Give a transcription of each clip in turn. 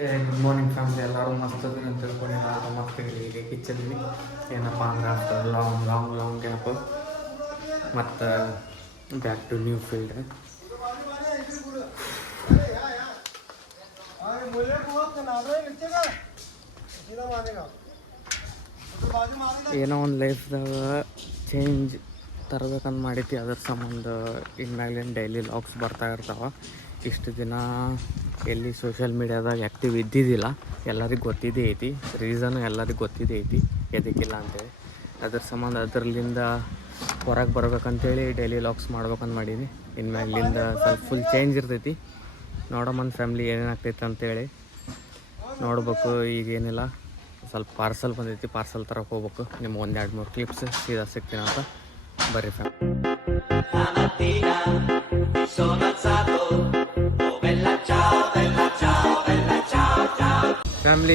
Good morning family. ಎಲ್ಲರೂ ಮಸ್ತ್ ಅಂತ ತಿಳ್ಕೊಂಡು ನಾವು ಮಕ್ಕಳಿಗೆ ಈಗ ಕಿಚ್ಚದ್ವಿ. ಏನಪ್ಪ ಅಂದ್ರೆ ಆಫ್ಟರ್ ಲಾಂಗ್ ಗ್ಯಾಪ್ ಮತ್ತು ಬ್ಯಾಕ್ ಟು ನ್ಯೂ ಫೀಲ್ಡ್. ಏನೋ ಒಂದು ಲೈಫ್ದಾಗ ಚೇಂಜ್ ತರಬೇಕಂತ ಮಾಡೈತಿ. ಅದ್ರ ಸಂಬಂಧ ಇನ್ಮ್ಯಾಗ್ಲಿಂದ ಡೈಲಿ ಲಾಗ್ಸ್ ಬರ್ತಾ ಇರ್ತಾವೆ. ಇಷ್ಟು ದಿನ ಎಲ್ಲಿ ಸೋಷಿಯಲ್ ಮೀಡ್ಯಾದಾಗ ಆ್ಯಕ್ಟಿವ್ ಇದ್ದಿದ್ದಿಲ್ಲ. ಎಲ್ಲರಿಗೆ ಗೊತ್ತಿದ್ದೇ ಐತಿ, ರೀಸನು ಎಲ್ಲರಿಗೆ ಗೊತ್ತಿದ್ದೇ ಐತಿ ಎದಕ್ಕಿಲ್ಲ ಅಂತೇಳಿ. ಅದ್ರ ಸಂಬಂಧ ಅದರಲ್ಲಿಂದ ಹೊರಗೆ ಬರ್ಬೇಕಂತೇಳಿ ಡೈಲಿ ಲಾಗ್ಸ್ ಮಾಡ್ಬೇಕಂತ ಮಾಡೀನಿ. ಇನ್ಮ್ಯಾಗ್ಲಿಂದ ಸ್ವಲ್ಪ ಫುಲ್ ಚೇಂಜ್ ಇರ್ತೈತಿ. ನೋಡಮ್ಮನ್ ಫ್ಯಾಮ್ಲಿ ಏನೇನಾಗ್ತೈತೆ ಅಂತೇಳಿ ನೋಡ್ಬೇಕು. ಈಗೇನಿಲ್ಲ, ಸ್ವಲ್ಪ ಪಾರ್ಸಲ್ ಬಂದೈತಿ, ಪಾರ್ಸಲ್ ತರಕ್ಕೆ ಹೋಗ್ಬೇಕು. ನಿಮ್ಗೆ 1-2-3 ಕ್ಲಿಪ್ಸ್ ಸೀದಾ ಸಿಗ್ತೀನಿ ಅಂತ ಬರ್ರಿ ಫ್ಯಾಮ್ಲಿ.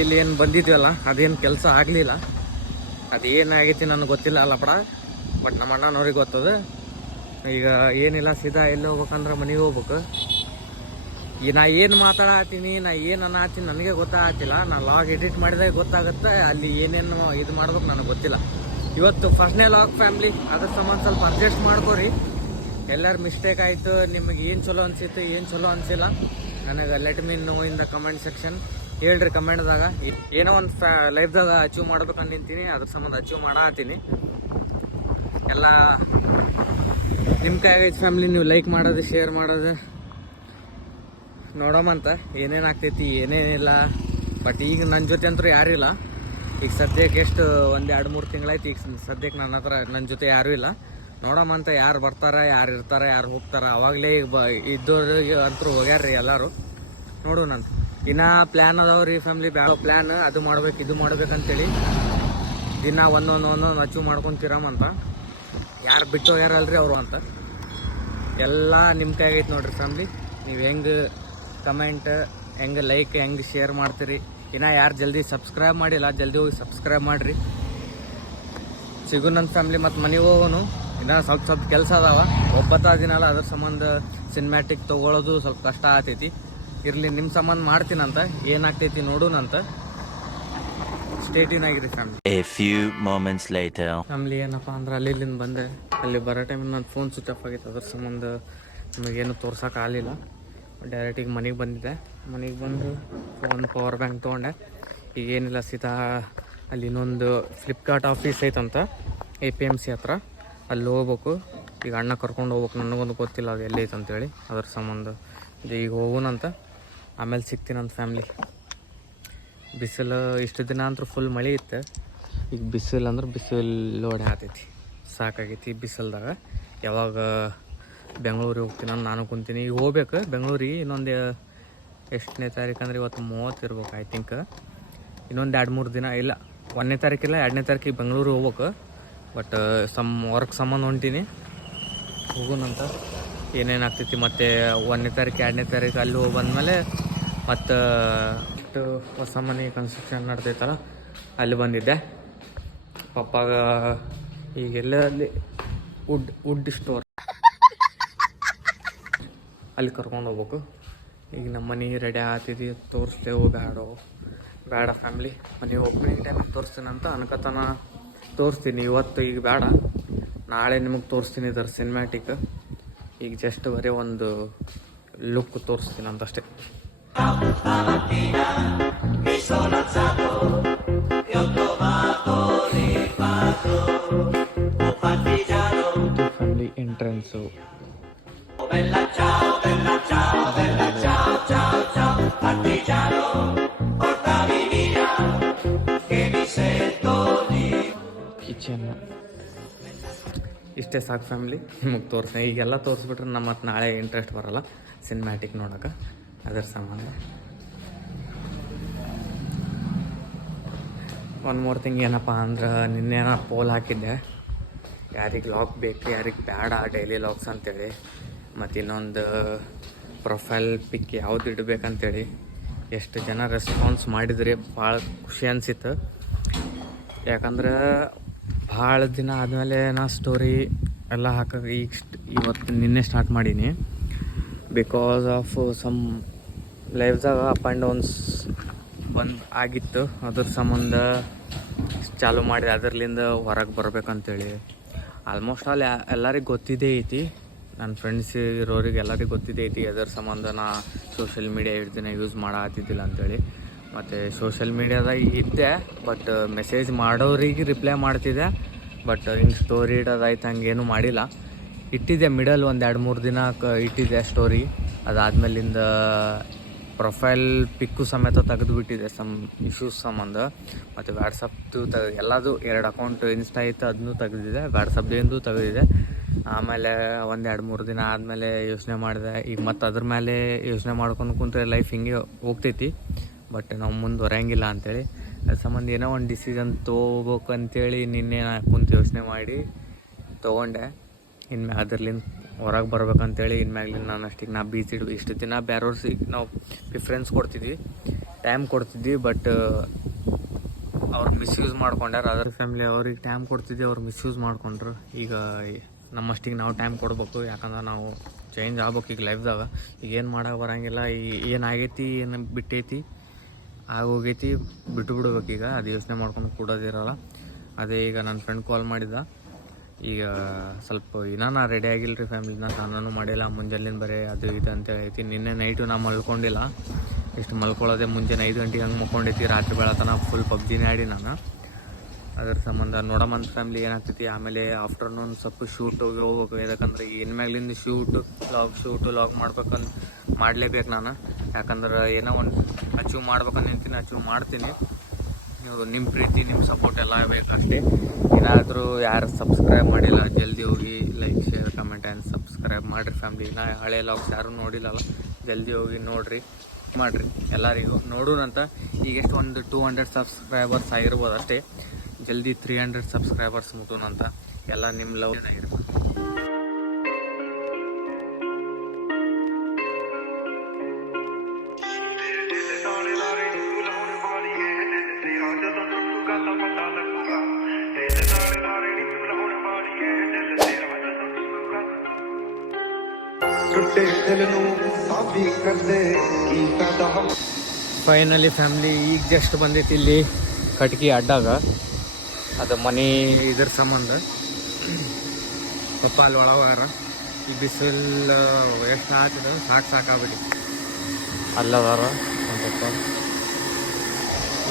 ಇಲ್ಲಿ ಏನು ಬಂದಿದ್ವಲ್ಲ ಅದೇನು ಕೆಲಸ ಆಗಲಿಲ್ಲ. ಅದೇನಾಗೈತಿ ನನಗೆ ಗೊತ್ತಿಲ್ಲ ಅಲ್ಲಪಡ, ಬಟ್ ನಮ್ಮ ಅಣ್ಣನವ್ರಿಗೆ ಗೊತ್ತದ. ಈಗ ಏನಿಲ್ಲ, ಸೀದಾ ಎಲ್ಲಿ ಹೋಗ್ಬೇಕಂದ್ರೆ ಮನೆಗೆ ಹೋಗ್ಬೇಕು. ಈಗ ನಾ ಏನು ಮಾತಾಡತ್ತೀನಿ, ನಾ ಏನು ಅನ್ನತ್ತೀನಿ ನನಗೆ ಗೊತ್ತಾಗ್ತಿಲ್ಲ. ನಾ ಲಾಗ್ ಎಡಿಟ್ ಮಾಡಿದಾಗ ಗೊತ್ತಾಗುತ್ತೆ ಅಲ್ಲಿ ಏನೇನು ಇದು ಮಾಡ್ಬೇಕು ನನಗೆ ಗೊತ್ತಿಲ್ಲ. ಇವತ್ತು ಫಸ್ಟ್ನೇ ಲಾಗ್ ಫ್ಯಾಮ್ಲಿ, ಅದ್ರ ಸಂಬಂಧ ಸ್ವಲ್ಪ ಅಡ್ಜಸ್ಟ್ ಮಾಡ್ಕೊರಿ. ಎಲ್ಲರ ಮಿಸ್ಟೇಕ್ ಆಯಿತು, ನಿಮಗೆ ಏನು ಚಲೋ ಅನಿಸಿತ್ತು, ಏನು ಚಲೋ ಅನಿಸಿಲ್ಲ ನನಗೆ let me know in the comment section. ಹೇಳ್ರಿ ಕಮೆಂಟ್ದಾಗ. ಏನೋ ಒಂದು ಲೈಫ್ದಾಗ ಅಚೀವ್ ಮಾಡ್ಬೇಕಂತ ನಿಂತೀನಿ, ಅದ್ರ ಸಂಬಂಧ ಅಚೀವ್ ಮಾಡತ್ತೀನಿ. ಎಲ್ಲ ನಿಮ್ಮ ಕೈಯಾಗೈತೆ ಫ್ಯಾಮ್ಲಿ. ನೀವು ಲೈಕ್ ಮಾಡೋದು, ಶೇರ್ ಮಾಡೋದು ನೋಡೋಮಂತ ಏನೇನು ಆಗ್ತೈತಿ ಏನೇನಿಲ್ಲ. ಬಟ್ ಈಗ ನನ್ನ ಜೊತೆ ಅಂತೂ ಯಾರಿಲ್ಲ. ಈಗ ಸದ್ಯಕ್ಕೆ ಎಷ್ಟು 1-2-3 ತಿಂಗಳಾಯ್ತು. ಈಗ ಸದ್ಯಕ್ಕೆ ನನ್ನ ಜೊತೆ ಯಾರೂ ಇಲ್ಲ. ನೋಡೋಮಂತ ಯಾರು ಬರ್ತಾರೆ, ಯಾರು ಇರ್ತಾರೆ, ಯಾರು ಹೋಗ್ತಾರೆ. ಅವಾಗಲೇ ಈಗ ಇದ್ದವ್ರಿಗೆ ಅಂತೂ ಹೋಗ್ಯಾರ್ರಿ ಎಲ್ಲರೂ. ನೋಡೋಣಂತ. ಇನ್ನೂ ಪ್ಲ್ಯಾನ್ ಅದಾವ್ರಿ ಫ್ಯಾಮ್ಲಿ. ಪ್ಲ್ಯಾನ್ ಅದು ಮಾಡ್ಬೇಕು ಇದು ಮಾಡ್ಬೇಕಂತೇಳಿ ದಿನ ಒಂದೊಂದು ಅಚೀವ್ ಮಾಡ್ಕೊತಿರಮಂತ. ಯಾರು ಬಿಟ್ಟು ಹೋಗ್ಯಾರಲ್ರಿ ಅವರು ಅಂತ. ಎಲ್ಲ ನಿಮ್ಮ ಕೈಗೈತೆ ನೋಡ್ರಿ ಫ್ಯಾಮ್ಲಿ. ನೀವು ಹೆಂಗೆ ಕಮೆಂಟ್, ಹೆಂಗೆ ಲೈಕ್, ಹೆಂಗೆ ಶೇರ್ ಮಾಡ್ತೀರಿ. ಇನ್ನು ಯಾರು ಜಲ್ದಿ ಸಬ್ಸ್ಕ್ರೈಬ್ ಮಾಡಿಲ್ಲ, ಜಲ್ದಿ ಹೋಗಿ ಸಬ್ಸ್ಕ್ರೈಬ್ ಮಾಡಿರಿ. ಸಿಗುನಂತ ಫ್ಯಾಮ್ಲಿ. ಮತ್ತು ಮನೆಗೆ ಹೋಗೋನು. ಇನ್ನು ಸ್ವಲ್ಪ ಕೆಲಸ ಅದಾವ. ಒಬ್ಬತ್ತ ದಿನಲ್ಲ, ಅದ್ರ ಸಂಬಂಧ ಸಿನಿಮ್ಯಾಟಿಕ್ ತೊಗೊಳೋದು ಸ್ವಲ್ಪ ಕಷ್ಟ ಆಗ್ತೈತಿ. ಇರಲಿ, ನಿಮ್ಮ ಸಂಬಂಧ ಮಾಡ್ತೀನಂತ. ಏನಾಗ್ತೈತಿ ನೋಡೋಣಂತ. ಸ್ಟೇಟಿನ್ ಆಗಿರಿ ಫ್ಯಾಮ್ಲಿ. ಫ್ಯಾಮ್ಲಿ ಏನಪ್ಪ ಅಂದ್ರೆ ಅಲ್ಲಿಂದ ಬಂದೆ. ಅಲ್ಲಿ ಬರೋ ಟೈಮಿಗೆ ನನ್ನ ಫೋನ್ ಸ್ವಿಚ್ ಆಫ್ ಆಗಿತ್ತು. ಅದ್ರ ಸಂಬಂಧ ನಮಗೇನು ತೋರ್ಸೋಕೆ ಆಗಲಿಲ್ಲ. ಡೈರೆಕ್ಟಿಗೆ ಮನೆಗೆ ಬಂದಿದ್ದೆ. ಮನೆಗೆ ಬಂದು ಒಂದು ಪವರ್ ಬ್ಯಾಂಕ್ ತೊಗೊಂಡೆ. ಈಗೇನಿಲ್ಲ, ಸೀದಾ ಅಲ್ಲಿ ಇನ್ನೊಂದು ಫ್ಲಿಪ್ಕಾರ್ಟ್ ಆಫೀಸ್ ಐತಂತ APMC ಹತ್ರ. ಅಲ್ಲಿ ಹೋಗ್ಬೇಕು. ಈಗ ಅಣ್ಣ ಕರ್ಕೊಂಡು ಹೋಗ್ಬೇಕು. ನನಗೊಂದು ಗೊತ್ತಿಲ್ಲ ಅದು ಎಲ್ಲಿ ಐತೆ ಅಂತೇಳಿ. ಅದ್ರ ಸಂಬಂಧ ಈಗ ಹೋಗೋಣಂತ. ಆಮೇಲೆ ಸಿಗ್ತೀನಂತ ಫ್ಯಾಮ್ಲಿ. ಬಿಸಿಲು ಇಷ್ಟು ದಿನ ಅಂತೂ ಫುಲ್ ಮಳೆ ಇತ್ತು. ಈಗ ಬಿಸಿಲು ಅಂದ್ರೆ ಬಿಸಿಲು ಲೋಡ್ ಆಗ್ತೈತಿ. ಸಾಕಾಗೈತಿ ಬಿಸಿಲ್ದಾಗ. ಯಾವಾಗ ಬೆಂಗಳೂರಿಗೆ ಹೋಗ್ತೀನಿ ಅಂತ ನಾನು ಕುಂತೀನಿ. ಈಗ ಹೋಗ್ಬೇಕು ಬೆಂಗಳೂರಿಗೆ. ಇನ್ನೊಂದು ಎಷ್ಟನೇ ತಾರೀಕು ಅಂದ್ರೆ ಇವತ್ತು 30 ಇರ್ಬೇಕು ಐ ಥಿಂಕ್. ಇನ್ನೊಂದು 2-3 ದಿನ ಇಲ್ಲ, 1ನೇ ತಾರೀಕಿಲ್ಲ 2ನೇ ತಾರೀಕಿಗೆ ಬೆಂಗಳೂರಿಗೆ ಹೋಗ್ಬೇಕು. ಬಟ್ ವರ್ಕ್ ಸಂಬಂಧ ಹೊಂಟೀನಿ. ಹೋಗೋಣಂತ. ಏನೇನಾಗ್ತೈತಿ. ಮತ್ತು 1ನೇ ತಾರೀಕು 2ನೇ ತಾರೀಕು ಅಲ್ಲಿ ಹೋಗಿ ಬಂದಮೇಲೆ ಮತ್ತು ಹೊಸ ಮನೆ ಕನ್ಸ್ಟ್ರಕ್ಷನ್ ನಡ್ದೈತಲ್ಲ, ಅಲ್ಲಿ ಬಂದಿದ್ದೆ. ಪಪ್ಪಾಗ ಈಗೆಲ್ಲ ಅಲ್ಲಿ ವುಡ್ ಸ್ಟೋರ್ ಅಲ್ಲಿ ಕರ್ಕೊಂಡು ಹೋಗ್ಬೇಕು. ಈಗ ನಮ್ಮ ಮನೆ ರೆಡಿ ಆಗ್ತಿದ್ವಿ. ತೋರಿಸ್ಲೇವು ಬೇಡ ಫ್ಯಾಮ್ಲಿ. ಮನೆಗೆ ಓಪನಿಂಗ್ ಟೈಮಿಗೆ ತೋರಿಸ್ತೀನಂತ ಅನ್ಕತನ ತೋರಿಸ್ತೀನಿ. ಇವತ್ತು ಈಗ ಬೇಡ, ನಾಳೆ ನಿಮಗೆ ತೋರಿಸ್ತೀನಿ ಇದರ ಸಿನಿಮ್ಯಾಟಿಕ್. ಈಗ ಜಸ್ಟ್ ಬರೀ ಒಂದು ಲುಕ್ ತೋರಿಸ್ತೀನಿ ಅಂತಷ್ಟೇ. Family entrance. ಕಿಚನ್. ಇಷ್ಟೇ ಸಾಕು ಫ್ಯಾಮ್ಲಿ. ನಿಮಗೆ ತೋರಿಸ್ತೀನಿ. ಈಗೆಲ್ಲ ತೋರಿಸ್ಬಿಟ್ರೆ ನಮ್ಮ ಮತ್ತು ನಾಳೆ ಇಂಟ್ರೆಸ್ಟ್ ಬರೋಲ್ಲ ಸಿನಿಮ್ಯಾಟಿಕ್ ನೋಡೋಕೆ. ಅದರ ಸಂಬಂಧ ಒನ್ ಮೋರ್ ಥಿಂಗ್ ಏನಪ್ಪ ಅಂದ್ರೆ, ನಿನ್ನೆ ಪೋಲ್ ಹಾಕಿದ್ದೆ ಯಾರಿಗೆ ಲಾಗ್ ಬೇಕು ಯಾರಿಗೆ ಬೇಡ ಡೈಲಿ ಲಾಗ್ಸ್ ಅಂತೇಳಿ. ಮತ್ತು ಇನ್ನೊಂದು ಪ್ರೊಫೈಲ್ ಪಿಕ್ ಯಾವ್ದು ಇಡಬೇಕಂತೇಳಿ. ಎಷ್ಟು ಜನ ರೆಸ್ಪಾನ್ಸ್ ಮಾಡಿದ್ರಿ, ಭಾಳ ಖುಷಿ ಅನಿಸಿತ್ತು. ಯಾಕಂದ್ರೆ ಭಾಳ ದಿನ ಆದಮೇಲೆ ನಾ ಸ್ಟೋರಿ ಎಲ್ಲ ಹಾಕೋಕೆ ಇವತ್ತು ನಿನ್ನೆ ಸ್ಟಾರ್ಟ್ ಮಾಡೀನಿ. ಬಿಕಾಸ್ ಆಫ್ ಸಮ್ ಲೈಫ್ದಾಗ ಅಪ್ ಆ್ಯಂಡ್ ಡೌನ್ಸ್ ಬಂದು ಆಗಿತ್ತು, ಅದ್ರ ಸಂಬಂಧ ಚಾಲು ಮಾಡಿದೆ. ಅದರ್ಲಿಂದ ಹೊರಗೆ ಬರ್ಬೇಕಂತೇಳಿ ಆಲ್ಮೋಸ್ಟ್ ಆಲ್ ಎಲ್ಲರಿಗೆ ಗೊತ್ತಿದ್ದೇ ಐತಿ, ನನ್ನ ಫ್ರೆಂಡ್ಸ್ ಇರೋರಿಗೆ ಎಲ್ಲರಿಗೂ ಗೊತ್ತಿದ್ದೇ ಐತಿ ಅದರ ಸಂಬಂಧ ನಾ ಸೋಷಿಯಲ್ ಮೀಡಿಯಾ ಎಷ್ಟು ದಿನ ಯೂಸ್ ಮಾಡತ್ತಿದ್ದಿಲ್ಲ ಅಂಥೇಳಿ. ಮತ್ತು ಸೋಷಿಯಲ್ ಮೀಡ್ಯಾದಾಗ ಇದ್ದೆ, ಬಟ್ ಮೆಸೇಜ್ ಮಾಡೋರಿಗೆ ರಿಪ್ಲೈ ಮಾಡ್ತಿದ್ದೆ, ಬಟ್ ಹಿಂಗೆ ಸ್ಟೋರಿ ಇಡೋದಾಯ್ತು ಹಂಗೇನು ಮಾಡಿಲ್ಲ. ಇಟ್ಟಿದ್ದೆ ಮಿಡಲ್ ಒಂದು 2-3 ದಿನ ಇಟ್ಟಿದ್ದೆ ಸ್ಟೋರಿ. ಅದಾದಮೇಲಿಂದ ಪ್ರೊಫೈಲ್ ಪಿಕ್ಕು ಸಮೇತ ತೆಗೆದುಬಿಟ್ಟಿದೆ ಇಶ್ಯೂಸ್ ಸಂಬಂಧ. ಮತ್ತು ವ್ಯಾಟ್ಸಪ್ದು ಎಲ್ಲದು 2 ಅಕೌಂಟ್ ಇನ್ಸ್ಟಾ ಇತ್ತು, ಅದನ್ನೂ ತೆಗೆದಿದೆ, ವ್ಯಾಟ್ಸಪ್ದಿಂದ ತೆಗೆದಿದೆ. ಆಮೇಲೆ ಒಂದು 2-3 ದಿನ ಆದಮೇಲೆ ಯೋಚನೆ ಮಾಡಿದೆ, ಈಗ ಮತ್ತು ಅದ್ರ ಮೇಲೆ ಯೋಚನೆ ಮಾಡ್ಕೊಂಡು ಕುಂತ್ರೆ ಲೈಫ್ ಹಿಂಗೆ ಹೋಗ್ತೈತಿ, ಬಟ್ ನಾವು ಮುಂದೆ ಹೊರಂಗಿಲ್ಲ ಅಂಥೇಳಿ. ಅದ್ರ ಸಂಬಂಧ ಏನೋ ಒಂದು ಡಿಸಿಷನ್ ತೊಗೋಬೇಕು ಅಂತೇಳಿ ನಿನ್ನೆ ನಾ ಕುಂತು ಯೋಚನೆ ಮಾಡಿ ತೊಗೊಂಡೆ. ಇನ್ಮ್ಯಾಗ ಅದ್ರಲಿಂದ ಹೊರಗೆ ಬರ್ಬೇಕಂತೇಳಿ ಇನ್ಮ್ಯಾಗ್ಲಿಂದ ನಾನು ಅಷ್ಟಿಗೆ ನಾ ಬೀಚ್ ಇಷ್ಟು ದಿನ ಬೇರೆಯವ್ರಿಗೆ ನಾವು ಪ್ರಿಫರೆನ್ಸ್ ಕೊಡ್ತಿದ್ವಿ, ಟೈಮ್ ಕೊಡ್ತಿದ್ವಿ, ಬಟ್ ಅವ್ರು ಮಿಸ್ಯೂಸ್ ಮಾಡ್ಕೊಂಡ್ಯಾರ. ಅದರ್ ಫ್ಯಾಮಿಲಿ ಅವ್ರಿಗೆ ಟೈಮ್ ಕೊಡ್ತಿದ್ವಿ, ಅವ್ರು ಮಿಸ್ಯೂಸ್ ಮಾಡ್ಕೊಂಡ್ರು. ಈಗ ನಮ್ಮಷ್ಟಿಗೆ ನಾವು ಟೈಮ್ ಕೊಡ್ಬೇಕು, ಯಾಕಂದ್ರೆ ನಾವು ಚೇಂಜ್ ಆಗ್ಬೇಕು ಈಗ ಲೈಫ್ದಾಗ. ಈಗ ಏನು ಮಾಡೋಕೆ ಬರೋಂಗಿಲ್ಲ, ಏನಾಗೈತಿ ಏನು ಬಿಟ್ಟೈತಿ ಆಗೋಗೈತಿ, ಬಿಟ್ಟು ಬಿಡ್ಬೇಕೀಗ. ಅದು ಯೋಚನೆ ಮಾಡ್ಕೊಂಡು ಕೂಡೋದಿರಲ್ಲ. ಅದೇ ಈಗ ನನ್ನ ಫ್ರೆಂಡ್ ಕಾಲ್ ಮಾಡಿದ್ದ, ಈಗ ಸ್ವಲ್ಪ ಇನ್ನೂ ನಾ ರೆಡಿ ಆಗಿಲ್ಲ ರೀ ಫ್ಯಾಮಿಲಿನ, ಸ್ನಾನನೂ ಮಾಡಿಲ್ಲ, ಮುಂಜಾನಿಂದ ಬರೀ ಅದು ಇದು ಅಂತೇಳಿ ಐತಿ. ನಿನ್ನೆ ನೈಟು ನಾ ಮಲ್ಕೊಂಡಿಲ್ಲ, ಇಷ್ಟು ಮಲ್ಕೊಳ್ಳೋದೆ ಮುಂಜಾನೆ 5 ಗಂಟೆಗೆ ಹಂಗೆ ಮಲ್ಕೊಂಡೈತಿ. ರಾತ್ರಿ ಬೆಳತನ ಫುಲ್ ಪಬ್ಜಿನೇ ಆಡಿ ನಾನು. ಅದ್ರ ಸಂಬಂಧ ನೋಡಮಂತ ಫ್ಯಾಮಿಲಿ ಏನಾಗ್ತೈತಿ. ಆಮೇಲೆ ಆಫ್ಟರ್ನೂನ್ ಸ್ವಲ್ಪ ಶೂಟ್ ಹೋಗ್ಬೇಕು, ಯಾಕಂದ್ರೆ ಇನ್ಮ್ಯಾಗ್ಲಿಂದ ಶೂಟು ಲಾಗ್ ಮಾಡ್ಬೇಕಂತ ಮಾಡಲೇಬೇಕು ನಾನು. ಯಾಕಂದ್ರೆ ಏನೋ ಒಂದು ಅಚೀವ್ ಮಾಡ್ಬೇಕಂತ ನಿಂತೀನಿ, ಅಚೀವ್ ಮಾಡ್ತೀನಿ. ನೀವು ನಿಮ್ಮ ಪ್ರೀತಿ ನಿಮ್ಮ ಸಪೋರ್ಟ್ ಎಲ್ಲ ಬೇಕಷ್ಟೇ. ಏನಾದರೂ ಯಾರು ಸಬ್ಸ್ಕ್ರೈಬ್ ಮಾಡಿಲ್ಲ ಜಲ್ದಿ ಹೋಗಿ like share comment and subscribe ಮಾಡಿರಿ ಫ್ಯಾಮಿಲಿ. ನಾ ಹಳೆ ಲಾಗ್ಸ್ ಯಾರೂ ನೋಡಿಲ್ಲಲ್ಲ, ಜಲ್ದಿ ಹೋಗಿ ನೋಡಿರಿ, ಮಾಡಿರಿ ಎಲ್ಲರಿಗೂ ನೋಡೋಣಂತ. ಈಗ ಎಷ್ಟು ಒಂದು 200 ಸಬ್ಸ್ಕ್ರೈಬರ್ಸ್ ಆಗಿರ್ಬೋದು ಅಷ್ಟೇ, ಜಲ್ದಿ 300 ಸಬ್ಸ್ಕ್ರೈಬರ್ಸ್ ಮುಟ್ಟೋಣಂತ. ಎಲ್ಲ ನಿಮ್ಮ ಲವ್ ಇರ್ಬೋದು. ಫೈನಲಿ ಫ್ಯಾಮಿಲಿ ಈಗ ಜಸ್ಟ್ ಬಂದೈತಿ ಇಲ್ಲಿ ಕಟ್ಗಿ ಅಡ್ಡಾಗ. ಅದು ಮನೆ ಇದ್ರ ಸಂಬಂಧ ಪಪ್ಪ ಅಲ್ಲಿ ಒಳಗಾರ. ಈ ಬಿಸಿಲು ಎಷ್ಟು ಆಗ್ತದೆ ಸಾಕಾಗ್ಬಿಟ್ಟು ಅಲ್ಲದಾರ ನಮ್ಮ ಪಪ್ಪ,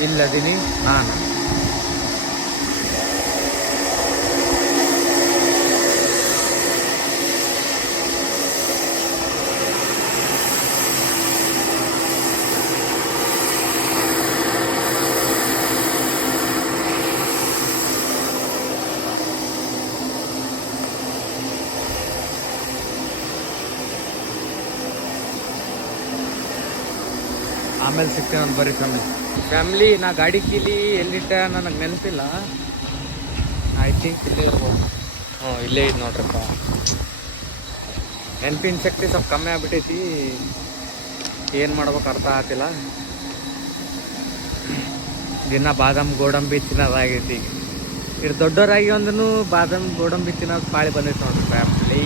ಇಲ್ಲದೀನಿ ನಾನು. ಆಮೇಲೆ ಸಿಗ್ತೇನೆ ಅಂತ ಬರೀ ಫ್ಯಾಮಿಲಿ. ನಾ ಗಾಡಿ ಕೀಲಿ ಎಲ್ಲಿಟ್ಟ ನನಗೆ ನೆನಪಿಲ್ಲ, ಆಯ್ತು ಇಲ್ಲೇ ಇರ್ಬೋದು. ಇಲ್ಲೇ ಇದು ನೋಡ್ರಪ್ಪ. ನೆನಪಿನ ಶಕ್ತಿ ಸ್ವಲ್ಪ ಕಮ್ಮಿ ಆಗ್ಬಿಟ್ಟೈತಿ, ಏನು ಮಾಡ್ಬೇಕು ಅರ್ಥ ಆಗ್ತಿಲ್ಲ. ದಿನ ಬಾದಾಮ್ ಗೋಡಂಬಿ ತಿನ್ನೋದಾಗೈತಿ. ಇದು ದೊಡ್ಡವರಾಗಿ ಒಂದೂ ಬಾದಾಮ್ ಗೋಡಂಬಿ ತಿನ್ನೋದು ಪಾಳಿ ಬಂದೈತೆ ನೋಡ್ರಿ ಫ್ಯಾಮಿಲಿ.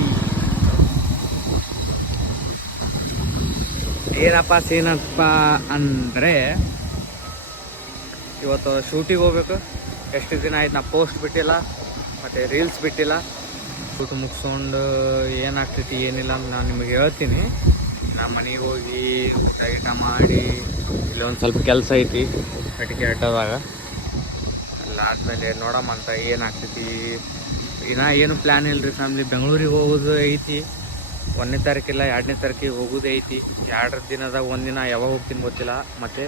ಏನಪ್ಪ ಸೀನಪ್ಪ ಅಂದರೆ, ಇವತ್ತು ಶೂಟಿಗೆ ಹೋಗ್ಬೇಕು. ಎಷ್ಟು ದಿನ ಆಯ್ತು ನಾ ಪೋಸ್ಟ್ ಬಿಟ್ಟಿಲ್ಲ ಮತ್ತು ರೀಲ್ಸ್ ಬಿಟ್ಟಿಲ್ಲ. ಶೂಟ್ ಮುಗಿಸ್ಕೊಂಡು ಏನಾಗ್ತೈತಿ ಏನಿಲ್ಲ ಅಂತ ನಾನು ನಿಮಗೆ ಹೇಳ್ತೀನಿ. ನಮ್ಮ ಮನೆಗೆ ಹೋಗಿ ಊಟ ಮಾಡಿ ಇಲ್ಲೊಂದು ಸ್ವಲ್ಪ ಕೆಲಸ ಐತಿ ಕಟ್ಟಿಗೆ ಅಡ್ಡದಾಗ. ಅಲ್ಲಾದ್ಮೇಲೆ ನೋಡಮ್ಮಂತ ಏನಾಗ್ತೈತಿ. ಇನ್ನೂ ಏನು ಪ್ಲ್ಯಾನ್ ಇಲ್ಲ ರೀ ಫ್ಯಾಮಿಲಿ. ಬೆಂಗಳೂರಿಗೆ ಹೋಗೋದು ಐತಿ, 1ನೇ ತಾರೀಕಿಲ್ಲ 2ನೇ ತಾರೀಕಿಗೆ ಹೋಗೋದೇ ಐತಿ. 2 ದಿನದಾಗ 1 ದಿನ ಯಾವಾಗ ಹೋಗ್ತೀನಿ ಗೊತ್ತಿಲ್ಲ. ಮತ್ತು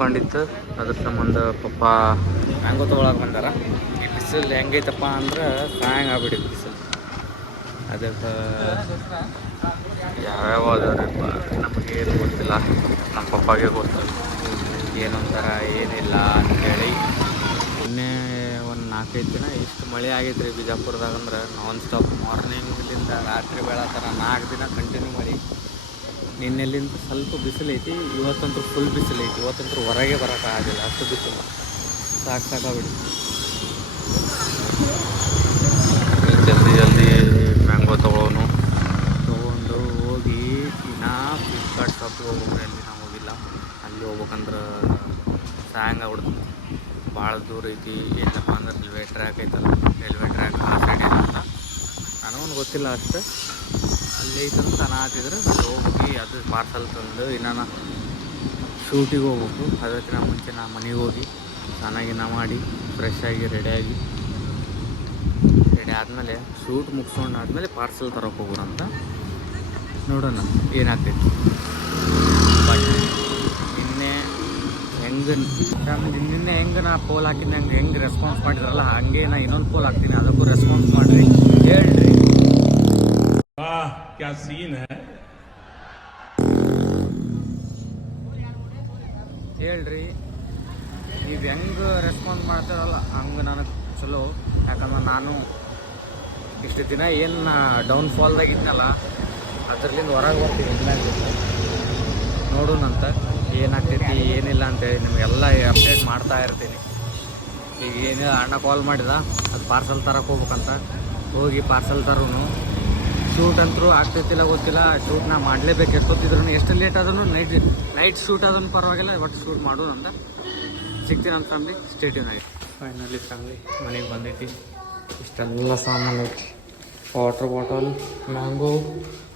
ಕೊಂಡಿತ್ತು, ಅದ್ರ ಸಂಬಂಧ ಪಪ್ಪ ಮ್ಯಾಂಗೋ ತೊಗೊಳಕ್ಕೆ ಬಂದಾರ. ಈ ಬಿಸಿಲು ಹೆಂಗೈತಪ್ಪ ಅಂದ್ರೆ ಸಾಯಂಗ್ ಆಗ್ಬಿಡಿ ಬಿಸಿಲು. ಅದಕ್ಕೆ ಯಾವ್ಯಾವ ಅದಾರಪ್ಪ ನಮಗೆ ಗೊತ್ತಿಲ್ಲ, ನಮ್ಮ ಪಪ್ಪಾಗೆ ಗೊತ್ತು ಏನಂತಾರ ಏನಿಲ್ಲ ಅಂಥೇಳಿ. ಇನ್ನೇ ಒಂದು 4-5 ದಿನ ಇಷ್ಟು ಮಳೆ ಆಗೈತೆ ರೀ ಬಿಜಾಪುರದಾಗ. ಅಂದ್ರೆ ನಾನ್ ಸ್ಟಾಪ್ ಮಾರ್ನಿಂಗ್ಲಿಂದ ರಾತ್ರಿ ಬೆಳತನ 4 ದಿನ ಕಂಟಿನ್ಯೂ ಮಳೆ. ನಿನ್ನೆಲ್ಲಿಂದ ಸ್ವಲ್ಪ ಬಿಸಿಲು ಐತಿ, ಇವತ್ತಂತೂ ಫುಲ್ ಬಿಸಿಲು ಐತಿ. ಇವತ್ತಂತೂ ಹೊರಗೆ ಬರೋಕ್ಕಾಗಿಲ್ಲ, ಅಷ್ಟು ಬಿಸಿಲು ಸಾಕಾಗ್ಬಿಡಿ. ಜಲ್ದಿ ಮ್ಯಾಂಗೋ ತೊಗೊಳೋನು ತೊಗೊಂಡು ಹೋಗಿ ಇನ್ನೂ ಫ್ಲಿಪ್ಕಾರ್ಟ್ ಶಾಪಿಗೆ ಹೋಗ್ಬೇಕು. ಅಲ್ಲಿ ನಾವು ಹೋಗಿಲ್ಲ, ಅಲ್ಲಿ ಹೋಗ್ಬೇಕಂದ್ರೆ ಸಾಯಂಗ ಆಗ್ಬಿಡ್ತದೆ. ಭಾಳ ದೂರ ಐತಿ. ಏನಪ್ಪ ಅಂದ್ರೆ ರೈಲ್ವೆ ಟ್ರ್ಯಾಕ್ ಐತಲ್ಲ, ರೈಲ್ವೆ ಟ್ರ್ಯಾಕ್ ಆ ಸೈಡ್ ಇದೆ ಅಂತ ನನಗೊಂದು ಗೊತ್ತಿಲ್ಲ ಅಷ್ಟು. ಅಲ್ಲಿ ಐತಂತ ಅನ್ನತ್ತಿದ್ರೆ ಅಲ್ಲಿ ಹೋಗಿ ಅದು ಪಾರ್ಸಲ್ ತಂದು ಇನ್ನೂ ಶೂಟಿಗೆ ಹೋಗ್ಬೇಕು. ಅದಕ್ಕಿಂತ ಮುಂಚೆ ನಾ ಮನೆಗೆ ಹೋಗಿ ಸ್ನಾನ ಮಾಡಿ ಫ್ರೆಶ್ ಆಗಿ ರೆಡಿ ಆದಮೇಲೆ ಶೂಟ್ ಮುಗಿಸ್ಕೊಂಡಾದ್ಮೇಲೆ ಪಾರ್ಸಲ್ ತರೋಕೆ ಹೋಗೋಣ ಅಂತ ನೋಡೋಣ ಏನಾಗ್ತೈತಿ. ಬಟ್ ನಿನ್ನೆ ಹೆಂಗೆ ನಾ ಪೋಲ್ ಹಾಕಿದ್ದೆ ಹೆಂಗೆ ರೆಸ್ಪಾನ್ಸ್ ಮಾಡಿದ್ರಲ್ಲ ಹಂಗೆ ನಾ ಇನ್ನೊಂದು ಪೋಲ್ ಹಾಕ್ತೀನಿ, ಅದಕ್ಕೂ ರೆಸ್ಪಾನ್ಸ್ ಮಾಡಿರಿ, ಹೇಳ್ರಿ. क्या सीन है. ಹೇಳ್ರಿ, ನೀವು ಹೆಂಗೆ ರೆಸ್ಪಾನ್ಸ್ ಮಾಡ್ತಾರಲ್ಲ ಹಂಗೆ ನನಗೆ ಚಲೋ. ಯಾಕಂದ್ರೆ ನಾನು ಇಷ್ಟು ದಿನ ಏನು ಡೌನ್ಫಾಲ್ದಾಗ ಇದ್ದನಲ್ಲ ಅದರಲ್ಲಿಂದ ಹೊರಗೆ ಬರ್ತೀನಿ. ನೋಡೋಣಂತ ಏನಾಗ್ತೈತಿ ಏನಿಲ್ಲ ಅಂತೇಳಿ ನಿಮಗೆಲ್ಲ ಅಪ್ಡೇಟ್ ಮಾಡ್ತಾ ಇರ್ತೀನಿ. ಈಗ ಏನಿಲ್ಲ, ಅಣ್ಣ ಕಾಲ್ ಮಾಡಿದ ಅದು ಪಾರ್ಸಲ್ ತರಕ್ಕೆ ಹೋಗ್ಬೇಕಂತ. ಹೋಗಿ ಪಾರ್ಸಲ್ ತರೋನು. ಶೂಟ್ ಅಂತರೂ ಆಗ್ತೈತಿಲ್ಲ ಗೊತ್ತಿಲ್ಲ, ಶೂಟ್ ನಾ ಮಾಡಲೇಬೇಕು. ಎಷ್ಟೊತ್ತಿದ್ರು ಎಷ್ಟು ಲೇಟ್ ಆದ್ರೂ ನೈಟ್ ಶೂಟ್ ಆದ್ರೂ ಪರವಾಗಿಲ್ಲ, ಬಟ್ ಶೂಟ್ ಮಾಡೋಣ ಅಂತ. ಸಿಗ್ತೀನಿ ಅಂತ ಫ್ಯಾಮ್ಲಿ, ಸ್ಟೇಟ್ಯೂನ್ ಆಗಿ. ಫೈನಲಿ ಫ್ಯಾಮ್ಲಿ ಮನೆಗೆ ಬಂದೈತಿ. ಇಷ್ಟೆಲ್ಲ ಸಾಮಾನು ಐತಿ. ವಾಟರ್ ಬಾಟಲ್, ಮ್ಯಾಂಗೋ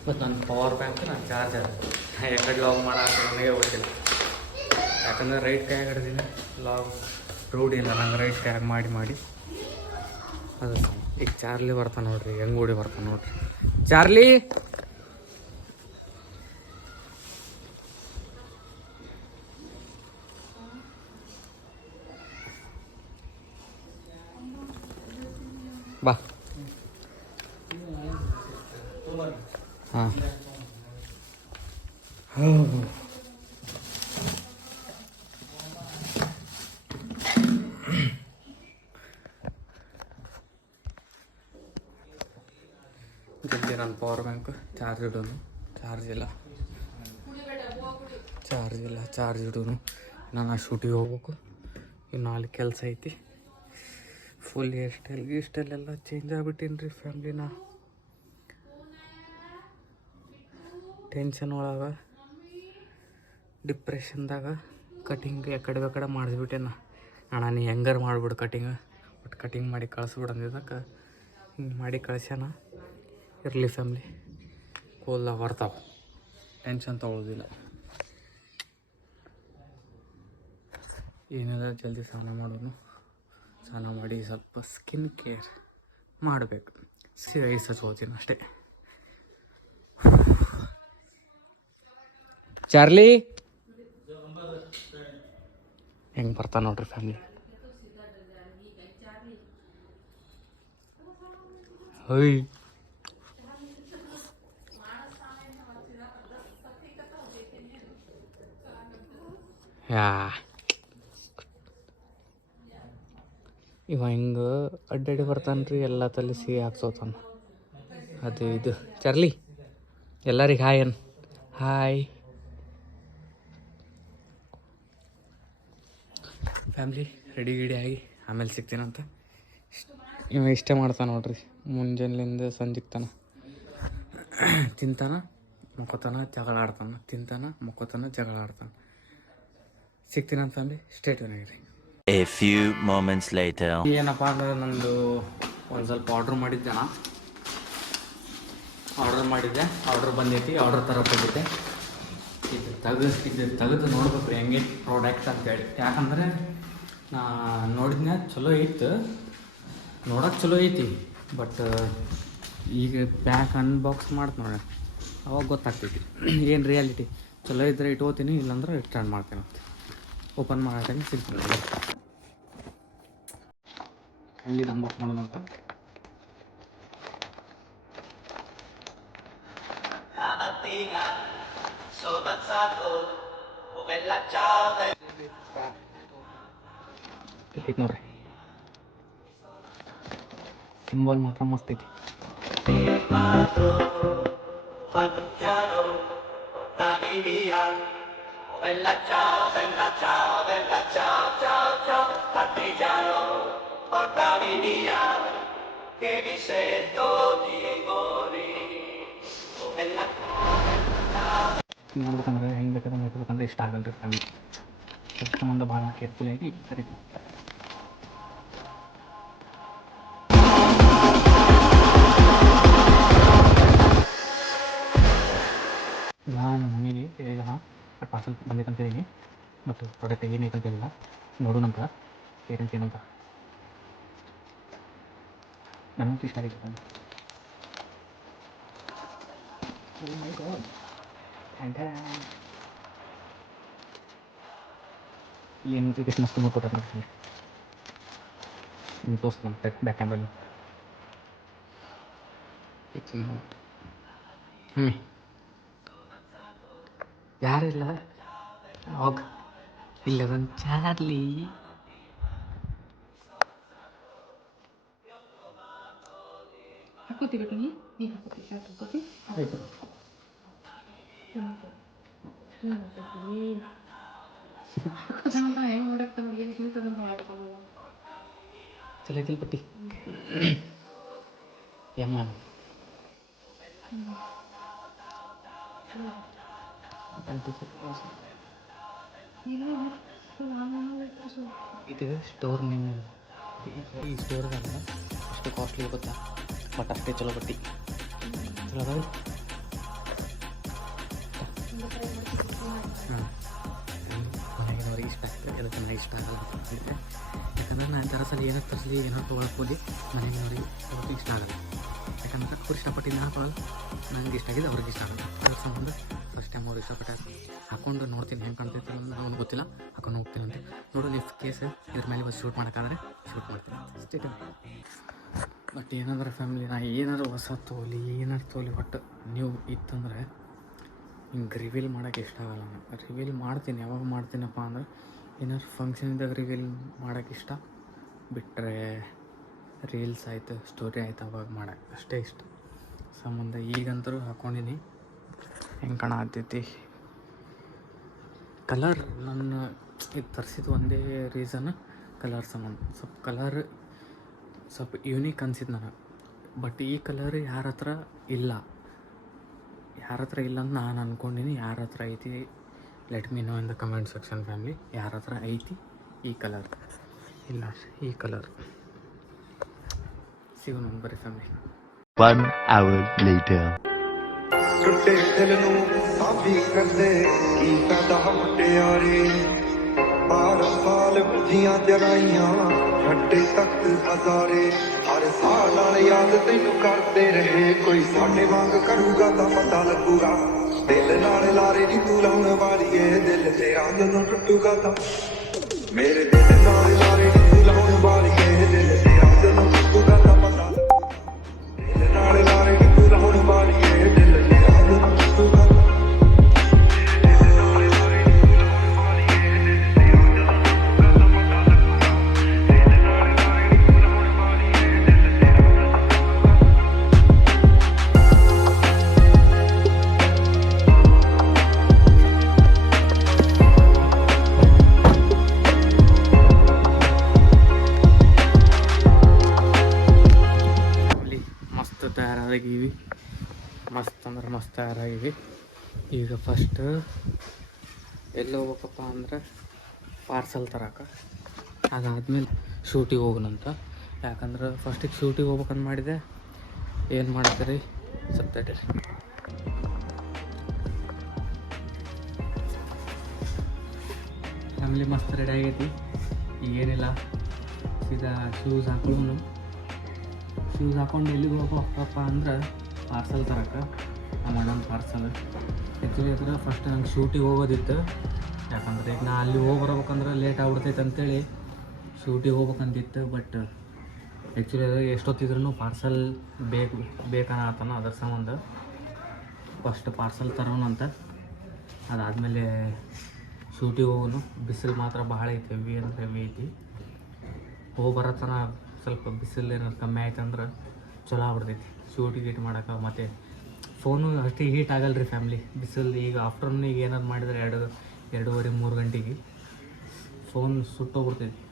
ಮತ್ತು ನನ್ನ ಪವರ್ ಬ್ಯಾಂಕ್, ನನ್ನ ಚಾರ್ಜರ್. ಯಾಕಡೆ ಲಾಗ್ ಮಾಡೋಕೆ ನನಗೆ ಗೊತ್ತಿಲ್ಲ, ಯಾಕಂದರೆ ರೈಟ್ ಕೈಯಾಗ ಹಿಡ್ದೀನಿ. ಲಾಗ್ ರೂಢಿ ಇಲ್ಲ ನಂಗೆ ರೈಟ್ ಕೈಯಾಗ ಮಾಡಿ ಅದು. ಈಗ ಚಾರ್ಲಿ ಬರ್ತಾನೆ ನೋಡ್ರಿ, ಹೆಂಗೆ ಓಡಿ ಬರ್ತಾನೆ ನೋಡ್ರಿ ಚಾರ್ಲಿ. ಬಾ. ಹಾಂ ಜಲ್ದಿ ನನ್ನ ಪವರ್ ಬ್ಯಾಂಕ್ ಚಾರ್ಜ್ ಇಡೋನು. ಚಾರ್ಜ್ ಇಲ್ಲ ಚಾರ್ಜ್ ಇಡೋನು. ನಾನು ಶೂಟಿಗೆ ಹೋಗ್ಬೇಕು. ಇನ್ನು ಅಲ್ಲಿ ಕೆಲಸ ಐತಿ. ಫುಲ್ ಹೇರ್ ಸ್ಟೈಲೆಲ್ಲ ಚೇಂಜ್ ಆಗ್ಬಿಟ್ಟೀನಿ ರೀ ಫ್ಯಾಮ್ಲಿನ. ಟೆನ್ಷನ್ ಒಳಗೆ ಡಿಪ್ರೆಷನ್ದಾಗ ಕಟಿಂಗ್ ಎಕಡೆ ಬೇಕಡೆ ಮಾಡಿಸ್ಬಿಟ್ಟೆನ. ಅಣ್ಣ ನೀ ಹೆಂಗಾರು ಮಾಡಿಬಿಡು ಕಟಿಂಗ್, ಬಟ್ ಕಟಿಂಗ್ ಮಾಡಿ ಕಳಿಸ್ಬಿಡು ಅಂದಿದ್ದಕ್ಕೆ ಹಿಂಗೆ ಮಾಡಿ ಕಳ್ಸ್ಯಾನ. ಇರಲಿ ಫ್ಯಾಮ್ಲಿ, ಕೂದಲ ಬರ್ತಾವೆ, ಟೆನ್ಷನ್ ತೊಗೊಳೋದಿಲ್ಲ. ಏನಿಲ್ಲ, ಜಲ್ದಿ ಸ್ನಾನ ಮಾಡೋನು. ಸ್ನಾನ ಮಾಡಿ ಸ್ವಲ್ಪ ಸ್ಕಿನ್ ಕೇರ್ ಮಾಡಬೇಕು. ಐಸ್ ಹಚ್ಕೋತೀನಿ ಅಷ್ಟೇ. ಚಾರ್ಲಿ ಹೆಂಗೆ ಬರ್ತಾ ನೋಡ್ರಿ ಫ್ಯಾಮ್ಲಿ. ಹೊಯ್ ಯಾ ಇವ ಹಿಂಗೆ ಅಡ್ಡಾಡಿ ಬರ್ತಾನೆ ರೀ, ಎಲ್ಲ ತಲೆ ಸಿಹಿ ಹಾಕ್ಸೋತಾನ. ಅದು ಇದು ಚಾರ್ಲಿ ಎಲ್ಲರಿಗೆ ಹಾಯ್ ಅನ್. ಹಾಯ್ ಫ್ಯಾಮ್ಲಿ, ರೆಡಿ ಆಗಿ ಆಮೇಲೆ ಸಿಗ್ತೀನಂತ. ಇವ ಇಷ್ಟೇ ಮಾಡ್ತಾನೆ ನೋಡ್ರಿ, ಮುಂಜಾನೆಲಿಂದ ಸಂಜೆಗೆ ತನ ತಿಂತಾನ ಮಕ್ಕೋತಾನ ಜಗಳ ಆಡ್ತಾನೆ, ತಿಂತಾನ ಮಕ್ಕೋತಾನ ಜಗಳ ಆಡ್ತಾನೆ. ಸಿಗ್ತೀನಂತ ಫ್ಯಾಮ್ಲಿ, ಸ್ಟೇಟ್ಯೂನ್ ಆಗಿರಿ. A few moments later. ಏನಪ್ಪ ಅಂದ್ರೆ ನಂದು ಒಂದು ಸ್ವಲ್ಪ ಆರ್ಡ್ರ್ ಮಾಡಿದ್ದೆ. ಆರ್ಡ್ರ್ ಬಂದೈತಿ. ಆರ್ಡ್ರ್ ತರಕ್ಕೆ ಹೋಗಿದ್ದೆ. ಇದು ತೆಗೆದು ನೋಡ್ಬೇಕು ರೀ ಹೆಂಗೆ ಪ್ರಾಡಕ್ಟ್ ಅಂತೇಳಿ. ಯಾಕಂದರೆ ನಾ ನೋಡಿದ್ನ ಚಲೋ ಇತ್ತು, ನೋಡೋಕೆ ಚಲೋ ಐತಿ. ಬಟ್ ಈಗ ಪ್ಯಾಕ್ ಅನ್ಬಾಕ್ಸ್ ಮಾಡ್ತು ನೋಡಿ, ಅವಾಗ ಗೊತ್ತಾಗ್ತೈತಿ ಏನು ರಿಯಾಲಿಟಿ. ಚಲೋ ಇದ್ದರೆ ಇಟ್ಕೋತೀನಿ, ಇಲ್ಲಾಂದ್ರೆ ರಿಟರ್ನ್ ಮಾಡ್ತೀನಿ. ಓಪನ್ ಮಾಡೋ ಟೈಮ್ ಸಿಗ್ತೀನಿ. ಇಲ್ಲಿ ಅನ್ಬಾಕ್ಸ್ ಮಾಡೋದಂತ. ಐತಿ ನೋಡ್ರಿ, ಸಿಂಬಲ್ ಮಾತ್ರ ಮಸ್ತ್ ಐತಿ. ನೋಡ್ಬೇಕಂದ್ರೆ ಹೆಂಗೆ ಬೇಕಾದ್ರೆ ನೋಡ್ಬೇಕಂದ್ರೆ ಇಷ್ಟ ಆಗಲ್ಲ ರೀ ಫ್ಯಾಮಿಲಿ. ಸ್ವಲ್ಪ ಸಂಬಂಧ ಭಾಳ ಕೇರ್ಫುಲ್ಲಾಗಿ ಸರಿ. ನಾನು ಮನೇಲಿ ಈಗ ಪಾರ್ಸಲ್ ಬಂದೈತಂತೇಳಿ ಮತ್ತು ಪ್ರಾಡಕ್ಟ್ ಏನೈತೆ ಅಂತೇಳಿಲ್ಲ ನೋಡೋಣಂತ ಏನಂತ ನನಗೂ ಇಷ್ಟ ಆಗಿತ್ತು. Oh my god. ಈ ನೋಟಿಫಿಕೇಶನ್ ಅಷ್ಟು ಕೊಟ್ಟಾರೆ ನೋಡಿ. ನೀವು ತೋರಿಸ್ತೀನಿ ಬ್ಯಾಕ್ ಕ್ಯಾಮ್ರಲ್ಲಿ. ಯಾರಿಲ್ಲ ಹೋಗ ಇಲ್ಲದನ್ ಚಾರ್ಲಿ. ಹಾಕೋತಿ ಬಿಟ್ಟು ನೀ ಹಾಕೋತಿ ಶಾರ್ಟ್ ಹಾಕೋತಿ ಆಯಿತು. ಹೆಂಗೆ ಮಾಡಕ್ಕೆ ನಮಗೆ ನಿಂತದನ್ನು ಮಾಡ್ಕೊಂಡು ಚಲೋ ಐತಿಲ್ ಪಟ್ಟಿ ಯಮ್ಮ ಇದು ಸ್ಟೋರ್ ನೇಮ್. ಈ ಸ್ಟೋರ್ಗಲ್ಲ ಅಷ್ಟು ಕಾಸ್ಟ್ಲಿ ಗೊತ್ತಾ, ಬಟ್ ಅಷ್ಟೇ ಚಲೋ ಬಟ್ಟಿ ಚಲೋ ಅದಾವೆ. ಹಾಂ ಮನೆಗಿನವ್ರಿಗೆ ಇಷ್ಟ ಆಗ್ತದೆ, ಅದಕ್ಕೆ ನನಗೆ ಇಷ್ಟ ಆಗಲ್ಲ ಅಂತ. ಯಾಕಂದ್ರೆ ನಾನು ತರಸಲ ಏನಾರು ತರಿಸಲಿ ಏನಾರು ತೊಗೊಳಕ್ಕೆ ಹೋಗಿ ಮನೆಗಿನವ್ರಿಗೆ ಅವ್ರಿಗೆ ಇಷ್ಟ ಆಗಲ್ಲ. ಯಾಕಂದ್ರೆ ಅವ್ರು ಇಷ್ಟಪಟ್ಟಿದ್ದು ಹಾಕೊಳ್ಳಲ್ಲ, ನನಗೆ ಇಷ್ಟ ಆಗಿದೆ ಅವ್ರಿಗೆ ಇಷ್ಟ ಆಗಲ್ಲ. ಅದ್ರ ಸಂಬಂಧ ಫಸ್ಟ್ ಟೈಮ್ ಅವ್ರು ಇಷ್ಟಪಟ್ಟು ಹಾಕ್ಕೊಂಡು ನೋಡ್ತೀನಿ ಹೆಂಗೆ ಕಾಣ್ತೈತೆ ಅನ್ನೋದು ಅವ್ನಿಗೆ ಗೊತ್ತಿಲ್ಲ, ಹಾಕೊಂಡು ಹೋಗ್ತೀನಿ ಅಂತ ನೋಡೋದು. ಇಫ್ ಕೇಸ್ ಇದ್ರ ಮೇಲೆ ಒಂದು ಶೂಟ್ ಮಾಡೋಕ್ಕಾದ್ರೆ ಶೂಟ್ ಮಾಡ್ತೀನಿ ಅಷ್ಟೇ. ಬಟ್ ಏನಾದ್ರೆ ಫ್ಯಾಮಿಲಿ ನಾ ಏನಾದ್ರು ಹೊಸ ತೋಲಿ ಒಟ್ಟು ನೀವು ಇತ್ತಂದರೆ ಹಿಂಗೆ ರಿವೀಲ್ ಮಾಡೋಕ್ಕೆ ಇಷ್ಟ ಆಗಲ್ಲ. ನಾನು ರಿವೀಲ್ ಮಾಡ್ತೀನಿ, ಯಾವಾಗ ಮಾಡ್ತೀನಪ್ಪ ಅಂದ್ರೆ ಏನಾದ್ರು ಫಂಕ್ಷನ್ದಾಗ ರಿವೀಲ್ ಮಾಡೋಕ್ಕೆ ಇಷ್ಟ, ಬಿಟ್ಟರೆ ರೀಲ್ಸ್ ಆಯಿತು ಸ್ಟೋರಿ ಆಯಿತು ಅವಾಗ ಮಾಡೋಕ್ಕೆ ಅಷ್ಟೇ ಇಷ್ಟ ಸಂಬಂಧ. ಈಗಂತರೂ ಹಾಕ್ಕೊಂಡಿನಿ ಹೆಂಗೆ ಕಾಣತೈತಿ ಕಲರ್. ನನ್ನ ಇದು ತರಿಸಿದ್ದು ಒಂದೇ ರೀಸನ್ ಕಲರ್ ಸಂಬಂಧ. ಸ್ವಲ್ಪ ಯೂನಿಕ್ ಅನ್ಸಿದ್ದು ನನಗೆ. ಬಟ್ ಈ ಕಲರ್ ಯಾರ ಹತ್ರ ಇಲ್ಲ ಅಂತ ನಾನು ಅಂದ್ಕೊಂಡಿನಿ. ಯಾರ ಹತ್ರ ಐತಿ let me know in the comment section family. ಯಾರ ಹತ್ರ ಐತಿ ಈ ಕಲರ್? ಇಲ್ಲ ಈ ಕಲರ್ ಸಿಗೋಣ ಬರೀ ಫ್ಯಾಮಿಲಿ. 1 hour later. ਟੁੱਟੇ ਦਿਲ ਨੂੰ ਸਾਂਭੀ ਕਰਦੇ ਕੀ ਫਾਇਦਾ ਮੁਟਿਆਰੇ, 12 ਸਾਲ ਬੁੱਝੀਆਂ ਜਰਾਈਆਂ ਛੱਡੇ ਤੱਕ ਹਜ਼ਾਰੇ, ਹਰ ਸਾਹ ਨਾਲ ਯਾਦ ਤੈਨੂੰ ਕਰਦੇ ਰਹੇ, ਕੋਈ ਸਾਡੇ ਵਾਂਗ ਕਰੂਗਾ ਤਾਂ ਪਤਾ ਲੱਗੂਗਾ, ਦਿਲ ਨਾਲ ਲਾਰੇ ਨੀ ਤੂੰ ਲਾਉਣ ਵਾਲੀਏ, ਦਿਲ ਤੇਰਾ ਜਦੋਂ ਟੁੱਟੂਗਾ ਤਾਂ ਮੇਰੇ ਦਿਲ ਨਾਲ ਲਾਰੇ ਨੀ ਤੂੰ ਲਾਉਣ ਵਾਲੀਏ, ਦਿਲ ਤੇਰਾ ਜਦੋਂ ਟੁੱਟੂਗਾ ਤਾਂ ਪਤਾ ਦਿਲ ਨਾਲ ਲਾਰੇ ਨੀ ਤੂੰ ਲਾਉਣ ਵਾਲੀਏ, ਦਿਲ ਤੇਰਾ ਜਦੋਂ ਟੁੱਟੂਗਾ ਤਾਂ ತಯಾರಾಗಿವಿ. ಮಸ್ತ್ ಅಂದ್ರೆ ಮಸ್ತ್ ತಯಾರಾಗಿವಿ. ಈಗ ಫಸ್ಟ್ ಎಲ್ಲಿ ಹೋಗ್ಬೇಕಪ್ಪ ಅಂದ್ರೆ ಪಾರ್ಸಲ್ ತರಕ್ಕೆ, ಅದಾದಮೇಲೆ ಶೂಟಿಗೆ ಹೋಗೋಣಂತ. ಯಾಕಂದ್ರೆ ಫಸ್ಟಿಗೆ ಶೂಟಿಗೆ ಹೋಗ್ಬೇಕಂತ ಮಾಡಿದೆ. ಏನು ಮಾಡ್ತೀರಿ ಸತ್ತೈತೆ. ಫ್ಯಾಮಿಲಿ ಮಸ್ತ್ ರೆಡಿ ಆಗೈತಿ. ಈಗೇನಿಲ್ಲ, ಸೀದಾ ಶೂಸ್ ಹಾಕೊಳ್ಳೋನು. ಶೂಸ್ ಹಾಕೊಂಡು ಎಲ್ಲಿಗೆ ಹೋಗ್ಬೇಕಪ್ಪ ಅಂದ್ರೆ ಪಾರ್ಸಲ್ ತರಕ್ಕೆ, ನಮ್ಮ ಅಣ್ಣನ ಪಾರ್ಸಲ್. ಆ್ಯಕ್ಚುಲಿ ಅಂದ್ರೆ ಫಸ್ಟ್ ನಂಗೆ ಶೂಟಿಗೆ ಹೋಗೋದಿತ್ತು. ಯಾಕಂದ್ರೆ ಈಗ ನಾ ಅಲ್ಲಿ ಹೋಗಿ ಬರ್ಬೇಕಂದ್ರೆ ಲೇಟ್ ಆಗ್ಬಿಡ್ತೈತೆ ಅಂತೇಳಿ ಶೂಟಿಗೆ ಹೋಗ್ಬೇಕಂತಿತ್ತು. ಬಟ್ ಆ್ಯಕ್ಚುಲಿ ಅದು ಎಷ್ಟೊತ್ತಿದ್ರೂ ಪಾರ್ಸಲ್ ಬೇಕನ್ನತ್ತಾನ. ಅದ್ರ ಸಂಬಂಧ ಫಸ್ಟ್ ಪಾರ್ಸಲ್ ತರೋಣಂತ, ಅದಾದಮೇಲೆ ಶೂಟಿಗೆ ಹೋಗೋನು. ಬಿಸಿಲು ಮಾತ್ರ ಭಾಳ ಐತಿ, ಹೆವಿ ಅಂದ್ರೆ ಹೆವಿ ಐತಿ. ಹೋಗಿ ಬರತನ ಸ್ವಲ್ಪ ಬಿಸಿಲು ಏನಾದ್ರು ಕಮ್ಮಿ ಆಯ್ತು ಅಂದ್ರೆ ಚಲೋ ಆಗ್ಬಿಡ್ತೈತಿ ಶೂಟಿಗೆ ಗೀಟ್ ಮಾಡೋಕೆ. ಮತ್ತು ಫೋನು ಅಷ್ಟೇ ಹೀಟ್ ಆಗಲ್ಲ ರೀ ಫ್ಯಾಮ್ಲಿ. ಬಿಸಿಲು ಈಗ ಆಫ್ಟರ್ನೂನಿಗೆ ಏನಾದ್ರು ಮಾಡಿದ್ರೆ 2-2:30-3 ಗಂಟೆಗೆ ಫೋನ್ ಸುಟ್ಟೋಗ್ಬಿಡ್ತೈತಿ.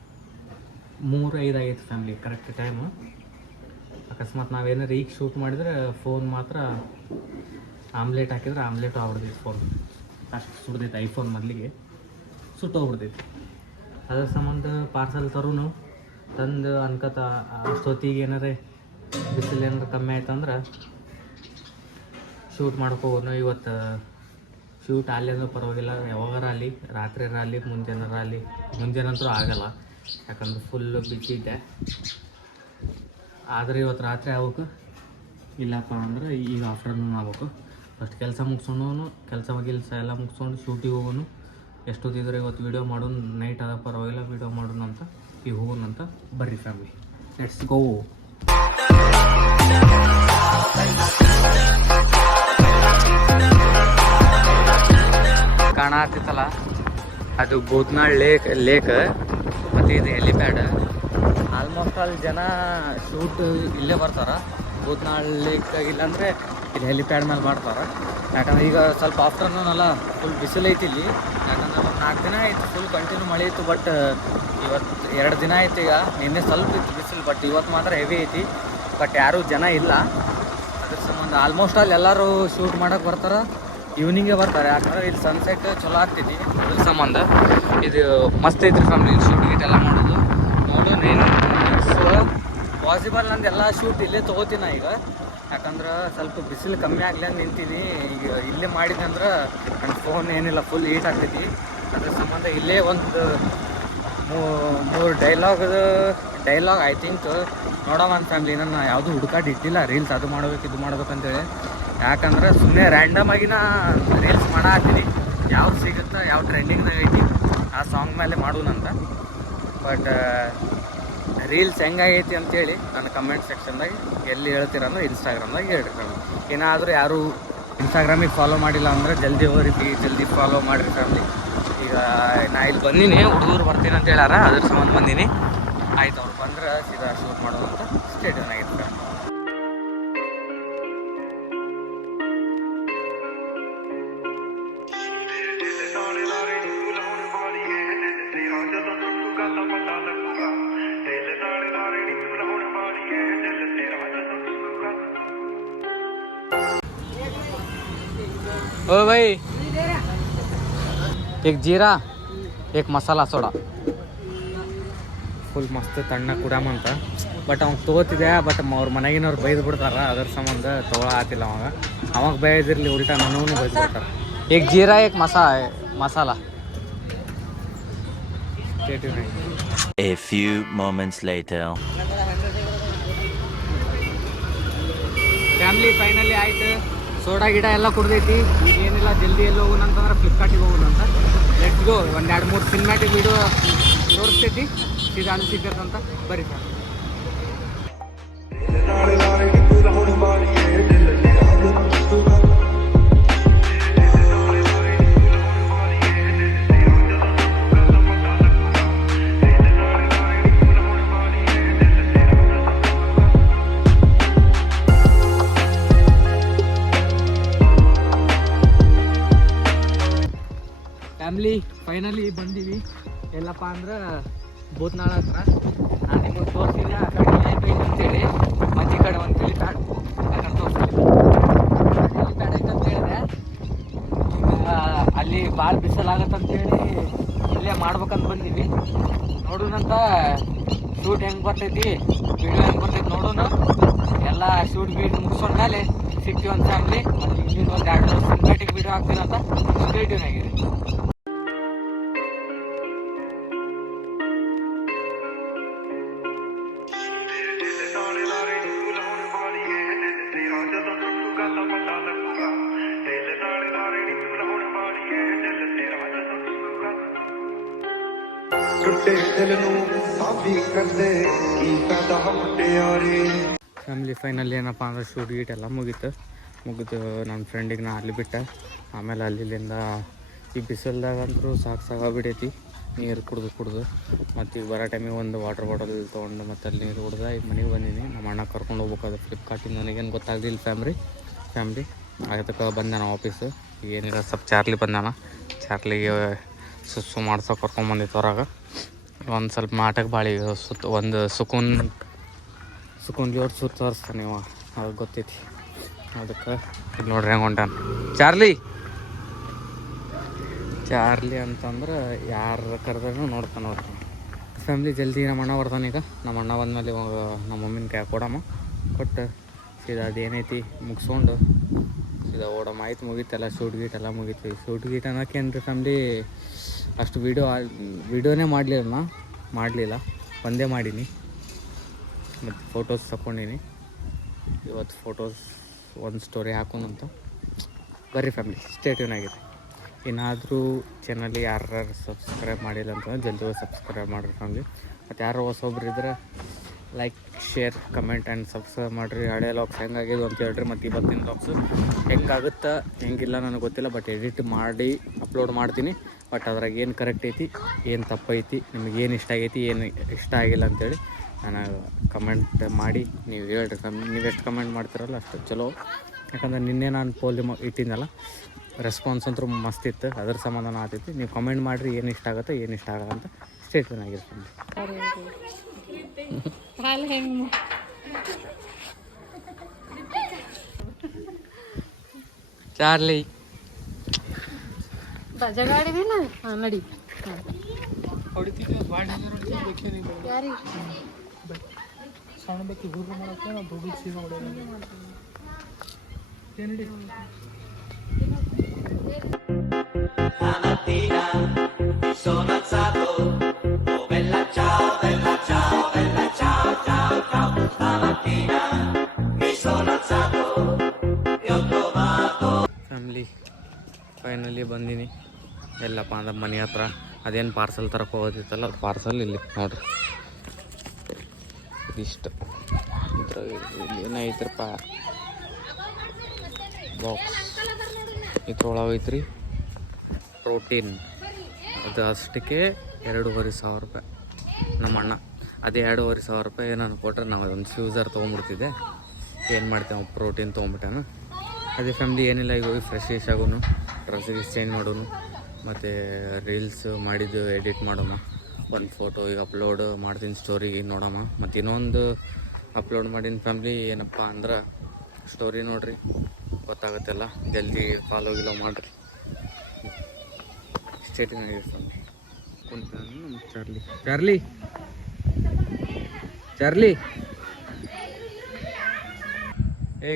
3-5 ಆಗೈತಿ ಫ್ಯಾಮ್ಲಿ ಕರೆಕ್ಟ್ ಟೈಮು. ಆ ಅಕಸ್ಮಾತ್ ನಾವೇನಾರು ಈಗ ಶೂಟ್ ಮಾಡಿದ್ರೆ ಫೋನ್ ಮಾತ್ರ ಆಮ್ಲೆಟ್ ಹಾಕಿದ್ರೆ ಆಮ್ಲೆಟ್ ಆಗ್ಬಿಡ್ತೈತಿ ಫೋನ್, ಅಷ್ಟು ಸುಡ್ದೈತೆ ಐಫೋನ್ ಮೊದಲಿಗೆ ಸುಟ್ಟೋಗ್ಬಿಡ್ತೈತಿ. ಅದ್ರ ಸಂಬಂಧ ಪಾರ್ಸಲ್ ತರೂ ತಂದು ಅನ್ಕತ ಅಷ್ಟೊತ್ತಿಗೆ ಏನಾರೇ ಬಿಸಿಲು ಏನಾರು ಕಮ್ಮಿ ಆಯ್ತಂದ್ರೆ ಶೂಟ್ ಮಾಡ್ಕೋಬೋದು. ಇವತ್ತು ಶೂಟ್ ಅಲ್ಲಿ ಅಂದ್ರೆ ಪರವಾಗಿಲ್ಲ, ಯಾವಾಗಾರ ಅಲ್ಲಿ ರಾತ್ರಿ ಅಲ್ಲಿ ಮುಂಜಾನಂತೂ ಆಗಲ್ಲ, ಯಾಕಂದ್ರೆ ಫುಲ್ಲು ಬಿಸಿ ಇದೆ. ಆದರೆ ಇವತ್ತು ರಾತ್ರಿ ಆಗ್ಬೇಕು, ಇಲ್ಲಪ್ಪ ಅಂದ್ರೆ ಈಗ ಆಫ್ಟರ್ನೂನ್ ಆಗ್ಬೇಕು. ಫಸ್ಟ್ ಕೆಲಸ ಮುಗಿಸ್ಕೊಂಡು ಕೆಲಸ ಎಲ್ಲ ಮುಗಿಸ್ಕೊಂಡು ಶೂಟಿಗೆ ಹೋಗೋನು. ಎಷ್ಟೊತ್ತಿದ್ರೆ ಇವತ್ತು ವೀಡಿಯೋ ಮಾಡೋಣ, ನೈಟ್ ಆದ ಪರವಾಗಿಲ್ಲ ವೀಡಿಯೋ ಮಾಡೋಣ ಅಂತ ಈಗ ಹೋಗೋಣ ಅಂತ. ಬರ್ರಿ ಫ್ಯಾಮಿಲಿ, ಲೆಟ್ಸ್ ಗೋ. ಕಾಣತ್ತಿತ್ತಲ್ಲ ಅದು ಭೂತ್ನಾಳ್ ಲೇಕ್ ಮತ್ತು ಇದು ಹೆಲಿಪ್ಯಾಡ್. ಆಲ್ಮೋಸ್ಟ್ ಅಲ್ಲಿ ಜನ ಶೂಟ್ ಇಲ್ಲೇ ಬರ್ತಾರೆ. ಭೂತ್ನಾಳ್ ಲೇಕ್ ಇಲ್ಲಾಂದರೆ ಇಲ್ಲಿ ಹೆಲಿಪ್ಯಾಡ್ ಮೇಲೆ ಮಾಡ್ತಾರೆ. ಯಾಕಂದ್ರೆ ಈಗ ಸ್ವಲ್ಪ ಆಫ್ಟರ್ನೂನ್ ಅಲ್ಲ, ಫುಲ್ ಬಿಸಿಲು ಐತಿ ಇಲ್ಲಿ. ಯಾಕಂದ್ರೆ ಒಂದು 4 ದಿನ ಆಯಿತು ಫುಲ್ ಕಂಟಿನ್ಯೂ ಮಳೆ ಇತ್ತು, ಬಟ್ ಇವತ್ತು 2 ದಿನ ಆಯ್ತು. ಈಗ ನಿನ್ನೆ ಸ್ವಲ್ಪ ಇತ್ತು ಬಿಸಿಲು, ಬಟ್ ಇವತ್ತು ಮಾತ್ರ ಹೆವಿ ಐತಿ. ಬಟ್ ಯಾರೂ ಜನ ಇಲ್ಲ. ಅದ್ರ ಸಂಬಂಧ ಆಲ್ಮೋಸ್ಟ್ ಅಲ್ಲಿ ಎಲ್ಲರೂ ಶೂಟ್ ಮಾಡೋಕೆ ಬರ್ತಾರೆ, ಈವ್ನಿಂಗೇ ಬರ್ತಾರೆ. ಯಾಕಂದ್ರೆ ಇಲ್ಲಿ ಸನ್ಸೆಟ್ ಚಲೋ ಆಗ್ತೈತಿ. ಅದ್ರ ಸಂಬಂಧ ಇದು ಮಸ್ತ್ ಐತ್ರಿ ಫ್ಯಾಮಿಲಿ, ಶೂಟ್ ಗೀಟ್ ಎಲ್ಲ ಮಾಡೋದು. ನೋಡೋಣ ಏನು ಪಾಸಿಬಲ್ ನಂದು ಎಲ್ಲ ಶೂಟ್ ಇಲ್ಲೇ ತೊಗೋತೀನಿ ಈಗ. ಯಾಕಂದ್ರೆ ಸ್ವಲ್ಪ ಬಿಸಿಲು ಕಮ್ಮಿ ಆಗಲಿ ಅಂತ ನಿಂತೀನಿ. ಈಗ ಇಲ್ಲೇ ಮಾಡಿದ್ದಂದ್ರೆ ನನ್ನ ಫೋನ್ ಏನಿಲ್ಲ ಫುಲ್ ಹೀಟ್ ಆಗ್ತೈತಿ. ಅದ್ರ ಸಂಬಂಧ ಇಲ್ಲೇ ಒಂದು 3 ಡೈಲಾಗ್ ಐ ಥಿಂಕ್ ನೋಡೋ ಒಂದು ಫ್ಯಾಮ್ಲಿ. ನಾನು ಯಾವುದೂ ಹುಡುಕಾಟ ಇಟ್ಟಿಲ್ಲ ರೀಲ್ಸ್ ಅದು ಮಾಡ್ಬೇಕು ಇದು ಮಾಡ್ಬೇಕಂತೇಳಿ. ಯಾಕಂದ್ರೆ ಸುಮ್ಮನೆ ರ್ಯಾಂಡಮ್ ಆಗಿ ನಾ ರೀಲ್ಸ್ ಮಾಡಾತೀನಿ, ಯಾವ್ದು ಸಿಗುತ್ತಾ ಯಾವ ಟ್ರೆಂಡಿಂಗ್ದಾಗ ಐತಿ ಆ ಸಾಂಗ್ ಮೇಲೆ ಮಾಡೋಣಂತ. ಬಟ್ ರೀಲ್ಸ್ ಹೆಂಗಾಗೈತಿ ಅಂತೇಳಿ ನನ್ನ ಕಮೆಂಟ್ ಸೆಕ್ಷನ್ದಾಗ ಎಲ್ಲಿ ಹೇಳ್ತೀರ ಅಂದ್ರೆ ಇನ್ಸ್ಟಾಗ್ರಾಮ್ದಾಗ ಹೇಳ್ರಿ. ಏನಾದರೂ ಯಾರು ಇನ್ಸ್ಟಾಗ್ರಾಮಿಗೆ ಫಾಲೋ ಮಾಡಿಲ್ಲ ಅಂದ್ರೆ ಜಲ್ದಿ ಹೋಗ್ರಿ, ಜಲ್ದಿ ಫಾಲೋ ಮಾಡಿರಿ ಫ್ಯಾಮ್ಲಿ. ಈಗ ನಾ ಇಲ್ಲಿ ಬಂದೀನಿ, ಹುಡುಗರು ಬರ್ತೀನಿ ಅಂತ ಹೇಳಾರ, ಅದ್ರ ಸಂಬಂಧ ಬಂದೀನಿ. ಆಯ್ತು, ಅವ್ರು ಬಂದ್ರೆ ಸೀದಾ ಶೂಟ್ ಮಾಡೋದು ಅಂತ ಸ್ಟೇಡಿಯನ್ ಆಗಿರ್ತಾರೆ. ओ भाई एक जीरा एक मसाला सोडा. ಫುಲ್ ಮಸ್ತ್ ತಣ್ಣ ಕುಡಾಮಂತ. ಬಟ್ ಅವ್ನು ತೊಗೋತಿದ್ದೆ, ಬಟ್ ಅವ್ರ ಮನೆಗಿನವ್ರು ಬೈದು ಬಿಡ್ತಾರ. ಅದ್ರ ಸಂಬಂಧ ತೊಗೊಳತ್ತಿಲ್ಲ. ಅವಾಗ ಬೈದಿರ್ಲಿ ಉಲ್ಟಾ ನನಗೂ ಬೈದು ಬಿಡ್ತಾರೆ. एक जीरा एक मसाला. A few moments later. Family finally ಆಯ್ತು, ಸೋಡಾ ಗಿಡ ಎಲ್ಲ ಕುಡ್ದೈತಿ. ಈಗ ಏನಿಲ್ಲ, ಜಲ್ದಿ ಎಲ್ಲಿ ಹೋಗೋಣ ಅಂತಂದ್ರೆ ಫ್ಲಿಪ್ಕಾರ್ಟಿಗೆ ಹೋಗೋಣ ಅಂತ. Let's go. 1-2-3 ಸಿನಿಮ್ಯಾಟಿಕ್ ವಿಡಿಯೋ ತೋರಿಸ್ತೈತಿ, ಸೀದಾ ಅಲ್ಲಿ ಸಿಗ್ತಂತ. ಬರೀ ಸರ್. ಫ್ಯಾಮ್ಲಿ ಫೈನಲಿ ಬಂದೀವಿ. ಎಲ್ಲಪ್ಪ ಅಂದ್ರೆ ಭೂತ್ನಾಳ ಹತ್ರ. ನಾನು ನಿಮಗೆ ತೋರಿಸಿಲ್ಲ ಆ ಕಡೆ ಹೆಲಿಪ್ಯಾಡ್ ಅಂತೇಳಿ, ಮತ್ತು ಈ ಕಡೆ ಒಂದು ಹೆಲಿಪ್ಯಾಡ್ ಯಾಕಂತ ತೋರಿಸಿಲ್ಲ. ಹೆಲಿಪ್ಯಾಡ್ ಐತಂತ ಹೇಳಿದೆ, ಅಲ್ಲಿ ಭಾಳ ಬಿಸಿಲಾಗತ್ತಂತೇಳಿ ಇಲ್ಲೇ ಮಾಡ್ಬೇಕಂತ ಬಂದೀವಿ. ನೋಡೋಣಂತ ಶೂಟ್ ಹೆಂಗೆ ಬರ್ತೈತಿ, ವಿಡಿಯೋ ಹೆಂಗೆ ಬರ್ತೈತಿ ನೋಡೋಣ. ಎಲ್ಲ ಶೂಟ್ ಮುಗಿಸ್ಕೊಂಡ್ಮೇಲೆ ಸಿಗ್ತೀವಿ ಒಂದು ಫ್ಯಾಮ್ಲಿ. ಮತ್ತು ಇನ್ನೊಂದು 2-3 ಸಿನಿಮ್ಯಾಟಿಕ್ ವಿಡಿಯೋ ಹಾಕ್ತೀನಿ ಅಂತ ಸ್ಟೇಡಿಯನ್ ಆಗಿರಿ. ਟੁੱਟੇ ਦਿਲ ਨੂੰ ਸਾਬੀ ਕਰਦੇ ਕੀ ਫਾਇਦਾ ਮੁਟਿਆਰੇ. ಫ್ಯಾಮಿಲಿ ಫೈನಲ್ ಏನಪ್ಪ ಅಂದ್ರೆ ಶೂಟ್ ಗೀಟ್ ಎಲ್ಲ ಮುಗಿತು. ನನ್ನ ಫ್ರೆಂಡಿಗೆ ನಾ ಅಲ್ಲಿ ಬಿಟ್ಟೆ. ಆಮೇಲೆ ಅಲ್ಲಿಂದ ಈ ಬಿಸಿಲ್ದಾಗಂತೂ ಸಾಕಾಗ್ಬಿಟ್ಟೈತಿ ನೀರು ಕುಡ್ದು. ಮತ್ತು ಈಗ ಬರೋ ಟೈಮಿಗೆ ಒಂದು ವಾಟರ್ ಬಾಟಲ್ ತೊಗೊಂಡು ಮತ್ತೆ ಅಲ್ಲಿ ನೀರು ಕುಡ್ದು ಈಗ ಮನೆಗೆ ಬಂದೀನಿ. ನಮ್ಮ ಅಣ್ಣ ಕರ್ಕೊಂಡು ಹೋಗ್ಬೇಕಾದ್ರೆ ಫ್ಲಿಪ್ಕಾರ್ಟಿಂದ ನನಗೇನು ಗೊತ್ತಾಗ್ದಿಲ್ಲ ಫ್ಯಾಮ್ಲಿ ಅದಕ್ಕೆ ಬಂದೆ ನಾವು ಆಫೀಸು. ಏನಿಲ್ಲ ಸ್ವಲ್ಪ ಚಾರ್ಲಿ ಬಂದಾನ, ಚಾರ್ಲಿಗೆ ಸುಸ್ಸು ಮಾಡ್ಸೋ ಕರ್ಕೊಂಬಂದಿತ್ತು ಹೊರಗೆ. ಒಂದು ಸ್ವಲ್ಪ ಮಾಟಕ್ಕೆ ಭಾಳ ಒಂದು ಸುಕೂನ್ ಸುಕೊಂಡ್ ಜೋಡ್ ಸುತ್ತ ತೋರಿಸ್ತಾನೆ ನೀವು, ಅದು ಗೊತ್ತೈತಿ. ಅದಕ್ಕೆ ಈಗ ನೋಡ್ರಿ ಹೆಂಗೆ ಹೊಂಟಾನ ಚಾರ್ಲಿ ಅಂತಂದ್ರೆ ಯಾರು ಕರೆದ್ರೂ ನೋಡ್ತಾನೆ ಅವ್ರು. ಫ್ಯಾಮ್ಲಿ ಜಲ್ದಿ ನಮ್ಮ ಅಣ್ಣ ಬರ್ತಾನೆ. ಈಗ ನಮ್ಮ ಅಣ್ಣ ಬಂದಮೇಲೆ ಇವಾಗ ನಮ್ಮ ಮಮ್ಮಿನ ಕೈ ಕೊಡಮ್ಮ, ಕೊಟ್ಟು ಸೀದಾ ಅದೇನೈತಿ ಮುಗಿಸ್ಕೊಂಡು ಸೀದಾ ಓಡಮ್ಮ. ಆಯ್ತು, ಮುಗೀತಲ್ಲ ಶೂಟ್ ಗೀಟ್ ಎಲ್ಲ ಮುಗೀತು. ಶೂಟ್ ಗೀಟ್ ಅನ್ನೋಕ್ಕೇನು ಫ್ಯಾಮ್ಲಿ ಅಷ್ಟು ವೀಡಿಯೋನೇ ಮಾಡಲಿಲ್ಲ, ಒಂದೇ ಮಾಡೀನಿ. ಮತ್ತು ಫೋಟೋಸ್ ತಗೊಂಡಿನಿ. ಇವತ್ತು ಫೋಟೋಸ್ ಒಂದು ಸ್ಟೋರಿ ಹಾಕೋಣಂತ. ಬರ್ರಿ ಫ್ಯಾಮ್ಲಿ, ಸ್ಟೇ ಟ್ಯೂನ್ ಆಗಿದೆ. ಏನಾದರೂ ಚಾನಲ್ಗೆ ಯಾರು ಸಬ್ಸ್ಕ್ರೈಬ್ ಮಾಡಿಲ್ಲ ಅಂತಂದ್ರೆ ಜಲ್ದಿ ಸಬ್ಸ್ಕ್ರೈಬ್ ಮಾಡಿರಿ ಫ್ಯಾಮ್ಲಿ. ಮತ್ತು ಯಾರು ಹೊಸೊಬ್ರು ಇದ್ರೆ like, share, comment and subscribe ಮಾಡಿರಿ. ಹಳೆ ಲಾಕ್ಸ್ ಹೆಂಗಾಗಿದೆ ಅಂತ ಹೇಳ್ರಿ. ಮತ್ತು ಇವತ್ತಿನ ಲಾಕ್ಸು ಹೆಂಗಾಗುತ್ತಾ ಹೆಂಗಿಲ್ಲ ನನಗೆ ಗೊತ್ತಿಲ್ಲ, ಬಟ್ ಎಡಿಟ್ ಮಾಡಿ ಅಪ್ಲೋಡ್ ಮಾಡ್ತೀನಿ. ಬಟ್ ಅದ್ರಾಗ ಏನು ಕರೆಕ್ಟ್ ಐತಿ, ಏನು ತಪ್ಪೈತಿ, ನಿಮಗೇನು ಇಷ್ಟ ಆಗೈತಿ, ಏನು ಇಷ್ಟ ಆಗಿಲ್ಲ ಅಂಥೇಳಿ ನಾನು ಕಮೆಂಟ್ ಮಾಡಿ ನೀವು ಹೇಳ್ರಿ ಫ್ಯಾಮ್ಲಿ. ನೀವು ಎಷ್ಟು ಕಮೆಂಟ್ ಮಾಡ್ತಿರಲ್ಲ ಅಷ್ಟು ಚಲೋ. ಯಾಕಂದ್ರೆ ನಿನ್ನೆ ನಾನು ಪೋಲ್ ಇಟ್ಟಿದ್ದೆನಲ್ಲ, ರೆಸ್ಪಾನ್ಸ್ ಅಂತೂ ಮಸ್ತ್ ಇತ್ತು, ಅದ್ರ ಸಮಾಧಾನ ಆಗ್ತೈತಿ. ನೀವು ಕಮೆಂಟ್ ಮಾಡಿರಿ ಏನು ಇಷ್ಟ ಆಗುತ್ತೆ ಏನು ಇಷ್ಟ ಆಗಲ್ಲ ಅಂತ. ಸ್ಟೇ ಟ್ಯೂನ್ ಆಗಿರ್ತೀನಿ. ಚಾರ್ಲಿ ಜಗಾಡಿದಿಲ್ಲ ನಡಿ ಫ್ಯಾಮ್ಲಿ ಫೈನಲಿ ಬಂದೀನಿ. ಎಲ್ಲಪ್ಪ ಅಂದ್ರೆ ಮನೆ ಹತ್ರ ಅದೇನು ಪಾರ್ಸಲ್ ತರಕ್ಕೆ ಹೋಗೋದಿತ್ತಲ್ಲ, ಅದು ಪಾರ್ಸಲ್ ಇಲ್ಲಿ ನೋಡ್ರಿ. ಇದಿಷ್ಟು ಇದ್ರಾಗ ಇಲ್ಲಿ ಏನೈತ್ರಪ್ಪ ಬಾಕ್ಸ್, ಇದ್ರೊಳಗೆ ಐತ್ರಿ ಪ್ರೋಟೀನ್. ಅದು ಅಷ್ಟಕ್ಕೆ 2,500 ರೂಪಾಯಿ. ನಮ್ಮ ಅಣ್ಣ ಅದೇ 2,500 ರೂಪಾಯಿ ನಾನು ಕೊಟ್ಟರೆ ನಾವು ಒಂದು ಫ್ಯೂಸರ್ ತೊಗೊಂಡ್ಬಿಡ್ತಿದ್ದೆ. ಏನು ಮಾಡ್ತೇವೆ, ಪ್ರೋಟೀನ್ ತೊಗೊಂಬಿಟ್ಟಾನ. ಅದೇ ಫ್ಯಾಮ್ಲಿ ಏನಿಲ್ಲ, ಈಗ ಹೋಗಿ ಫ್ರೆಶ್ ಆಗೋನು, ಡ್ರೆಸ್ಸಿಗೆ ಚೇಂಜ್ ಮಾಡೋನು, ಮತ್ತು ರೀಲ್ಸ್ ಮಾಡಿದ್ದು ಎಡಿಟ್ ಮಾಡೋಣ. ಒಂದು ಫೋಟೋ ಈಗ ಅಪ್ಲೋಡ್ ಮಾಡ್ತೀನಿ ಸ್ಟೋರಿಗೆ ನೋಡಮ್ಮ. ಮತ್ತು ಇನ್ನೊಂದು ಅಪ್ಲೋಡ್ ಮಾಡೀನಿ ಫ್ಯಾಮ್ಲಿ. ಏನಪ್ಪ ಅಂದ್ರೆ ಸ್ಟೋರಿ ನೋಡ್ರಿ, ಗೊತ್ತಾಗುತ್ತೆಲ್ಲ. ಜಲ್ದಿ ಫಾಲೋ ಗಿಲೋ ಮಾಡಿರಿ. ಸ್ಟೇಟಿಂಗ್ ಆಗಿರ್ತಾನೆ ಚಾರ್ಲಿ.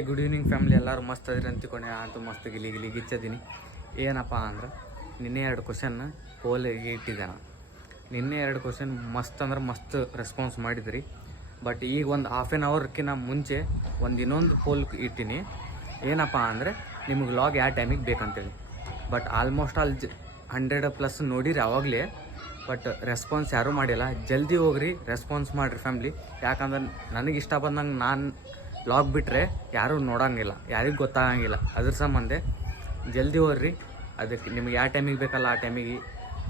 Good evening family. ಎಲ್ಲರೂ ಮಸ್ತ್ ಅದ್ರಿ ಅಂತಿಕೊಂಡೆ. ಅಂತೂ ಮಸ್ತ್ ಗಿಲಿ ಗಿಚ್ಚದೀನಿ. ಏನಪ್ಪ ಅಂದ್ರೆ ನಿನ್ನೆ 2 ಕ್ವಶನ್ ಪೋಲಿಗೆ ಇಟ್ಟಿದ್ದೆ ನಾನು. ನಿನ್ನೆ 2 ಕ್ವಶನ್ ಮಸ್ತ್ ಅಂದ್ರೆ ಮಸ್ತ್ ರೆಸ್ಪಾನ್ಸ್ ಮಾಡಿದ್ರಿ. ಬಟ್ ಈಗ ಒಂದು ಹಾಫ್ ಆನ್ ಅವರ್ಕಿಂತ ಮುಂಚೆ ಇನ್ನೊಂದು ಪೋಲ್ ಇಟ್ಟೀನಿ. ಏನಪ್ಪ ಅಂದರೆ ನಿಮಗೆ ಲಾಗ್ ಯಾವ ಟೈಮಿಗೆ ಬೇಕಂತೇಳಿ. ಬಟ್ ಆಲ್ಮೋಸ್ಟ್ ಆಲ್ 100+ ನೋಡಿರಿ ಆವಾಗಲೇ. ಬಟ್ ರೆಸ್ಪಾನ್ಸ್ ಯಾರೂ ಮಾಡಿಲ್ಲ. ಜಲ್ದಿ ಹೋಗ್ರಿ, ರೆಸ್ಪಾನ್ಸ್ ಮಾಡಿರಿ ಫ್ಯಾಮ್ಲಿ. ಯಾಕಂದ್ರೆ ನನಗೆ ಇಷ್ಟ ಬಂದಂಗೆ ನಾನು ಲಾಗ್ ಬಿಟ್ಟರೆ ಯಾರೂ ನೋಡೋಂಗಿಲ್ಲ, ಯಾರಿಗೂ ಗೊತ್ತಾಗಂಗಿಲ್ಲ. ಅದ್ರ ಸಂಬಂಧ ಜಲ್ದಿ ಹೋಗ್ರಿ. ಅದಕ್ಕೆ ನಿಮ್ಗೆ ಯಾವ ಟೈಮಿಗೆ ಬೇಕಲ್ಲ ಆ ಟೈಮಿಗೆ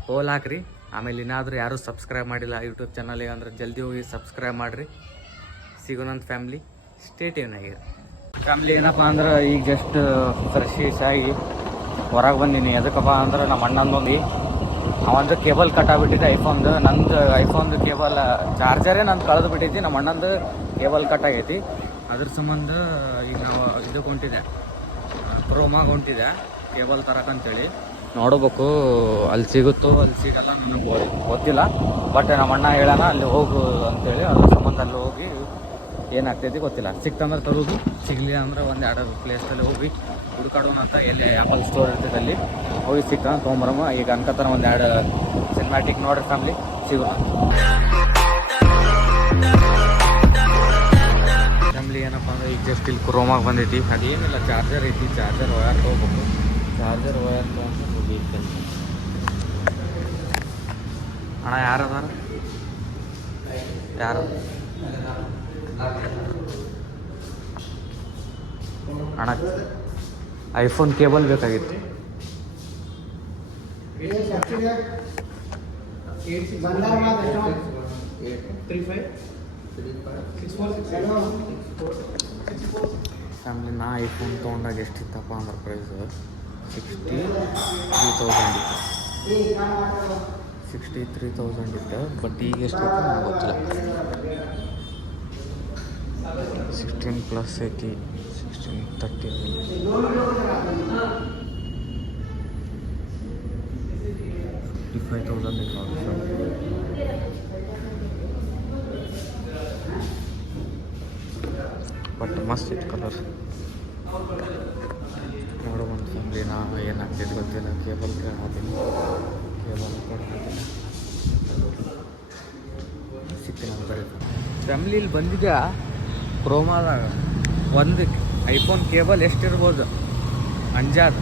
ಹೋಲ್ ಹಾಕ್ರಿ. ಆಮೇಲೆ ಏನಾದರೂ ಯಾರೂ ಸಬ್ಸ್ಕ್ರೈಬ್ ಮಾಡಿಲ್ಲ ಯೂಟ್ಯೂಬ್ ಚಾನಲಿಗೆ ಅಂದ್ರೆ ಜಲ್ದಿ ಹೋಗಿ ಸಬ್ಸ್ಕ್ರೈಬ್ ಮಾಡಿರಿ. ಸಿಗೋಣಂತ ಫ್ಯಾಮ್ಲಿ. ಸ್ಟೇ ಟ್ಯೂನ್ ಆಗಿದೆ ಫ್ಯಾಮ್ಲಿ. ಏನಪ್ಪ ಅಂದ್ರೆ ಈಗ ಜಸ್ಟ್ ಫ್ರೆಶ್ ಆಗಿ ಹೊರಗೆ ಬಂದೀನಿ. ಎದಕ್ಕಪ್ಪ ಅಂದ್ರೆ ನಮ್ಮ ಅಣ್ಣಂದೊಂದು ಅವಂದು ಕೇಬಲ್ ಕಟ್ಟಾಗ್ಬಿಟ್ಟಿದೆ ಐಫೋನ್ದು. ನಂದು ಐಫೋನ್ದು ಕೇಬಲ್ ಚಾರ್ಜರೇ ನಂದು ಕಳೆದು ಬಿಟ್ಟೈತಿ. ನಮ್ಮ ಅಣ್ಣಂದು ಕೇಬಲ್ ಕಟ್ಟಾಗೈತಿ. ಅದ್ರ ಸಂಬಂಧ ಈಗ ನಾವು ಇದಕ್ಕೆ ಹೊಂಟಿದೆ, ಕ್ರೋಮಾಗ ಹೊಂಟಿದೆ ಕೇಬಲ್ ತರಕಂತೇಳಿ. ನೋಡ್ಬೇಕು ಅಲ್ಲಿ ಸಿಗುತ್ತೋ ಅಲ್ಲಿ ಸಿಗಲ್ಲ ನನಗೆ ಗೊತ್ತಿಲ್ಲ. ಬಟ್ ನಮ್ಮ ಅಣ್ಣ ಹೇಳೋಣ ಅಲ್ಲಿ ಹೋಗು ಅಂತೇಳಿ. ಅದ್ರ ಸಂಬಂಧ ಅಲ್ಲಿ ಹೋಗಿ ಏನಾಗ್ತೈತಿ ಗೊತ್ತಿಲ್ಲ. ಸಿಕ್ತಂದ್ರೆ ತರೋದು, ಸಿಗಲಿ ಅಂದ್ರೆ 1-2 ಪ್ಲೇಸಲ್ಲಿ ಹೋಗಿ ಹುಡ್ಕಾಡೋಣ ಅಂತ. ಎಲ್ಲಿ ಆ್ಯಪಲ್ ಸ್ಟೋರ್ ಇರ್ತೈತೆ ಅಲ್ಲಿ ಹೋಗಿ ಸಿಕ್ಕ ತೊಗೊಂಬರಮ್ಮ. ಈಗ ಅನ್ಕೋತಾನೆ 1-2 ಸಿನಿಮ್ಯಾಟಿಕ್ ನೋಡ್ರಿ ಫ್ಯಾಮ್ಲಿ. ಸಿಗೋಣ ಫ್ಯಾಮ್ಲಿ. ಏನಪ್ಪ ಅಂದ್ರೆ ಈಗ ಜಸ್ಟ್ ಇಲ್ಲಿ ಕ್ರೋಮಾಗ ಬಂದೈತಿ. ಅದೇನಿಲ್ಲ, ಚಾರ್ಜರ್ ಐತಿ. ಚಾರ್ಜರ್ ವಯರ್ ತೊಗೋಬೇಕು. ಚಾರ್ಜರ್ ವಯರ್ ತೊಗೊಂಡು ಹೋಗಿ ಅಣ್ಣ ಯಾರದಾರ ಯಾರು ಅಣ್ಣ ಐಫೋನ್ ಕೇಬಲ್ ಬೇಕಾಗಿತ್ತು. ಫ್ಯಾಮ್ಲಿ ನಾ ಐಫೋನ್ ತೊಗೊಂಡಾಗ ಎಷ್ಟಿತ್ತಪ್ಪ ಅಂದ್ರೆ ಪ್ರೈಸ್ 63,000 ಇತ್ತು. ಬಟ್ ಈಗ ಎಷ್ಟೈತೆ ನನಗೆ ಗೊತ್ತಿಲ್ಲ. 16+ ಐತಿ 1630 ಬಟ್ ಮಸ್ತ್ ಇತ್ತು ಕಲರ್. ನೋಡೋ ಒಂದು ಫ್ಯಾಮ್ಲಿ ನಾ ಏನಾಗ್ತಿದ್ದು ಗೊತ್ತಿಲ್ಲ. ಕೇಬಲ್ ಕೇಳಾತೀನಿ, ಕೇಬಲ್ ಕೊಡ್ತೀನಿ ಸಿಕ್ತೀನಿ ಅಂತ ಫ್ಯಾಮ್ಲಿ. ಇಲ್ಲಿ ಬಂದಿದ್ಯಾ ಕ್ರೋಮಾದಾಗ ಒಂದು ಐಫೋನ್ ಕೇಬಲ್ ಎಷ್ಟಿರ್ಬೋದು ಅಂಜಾದ್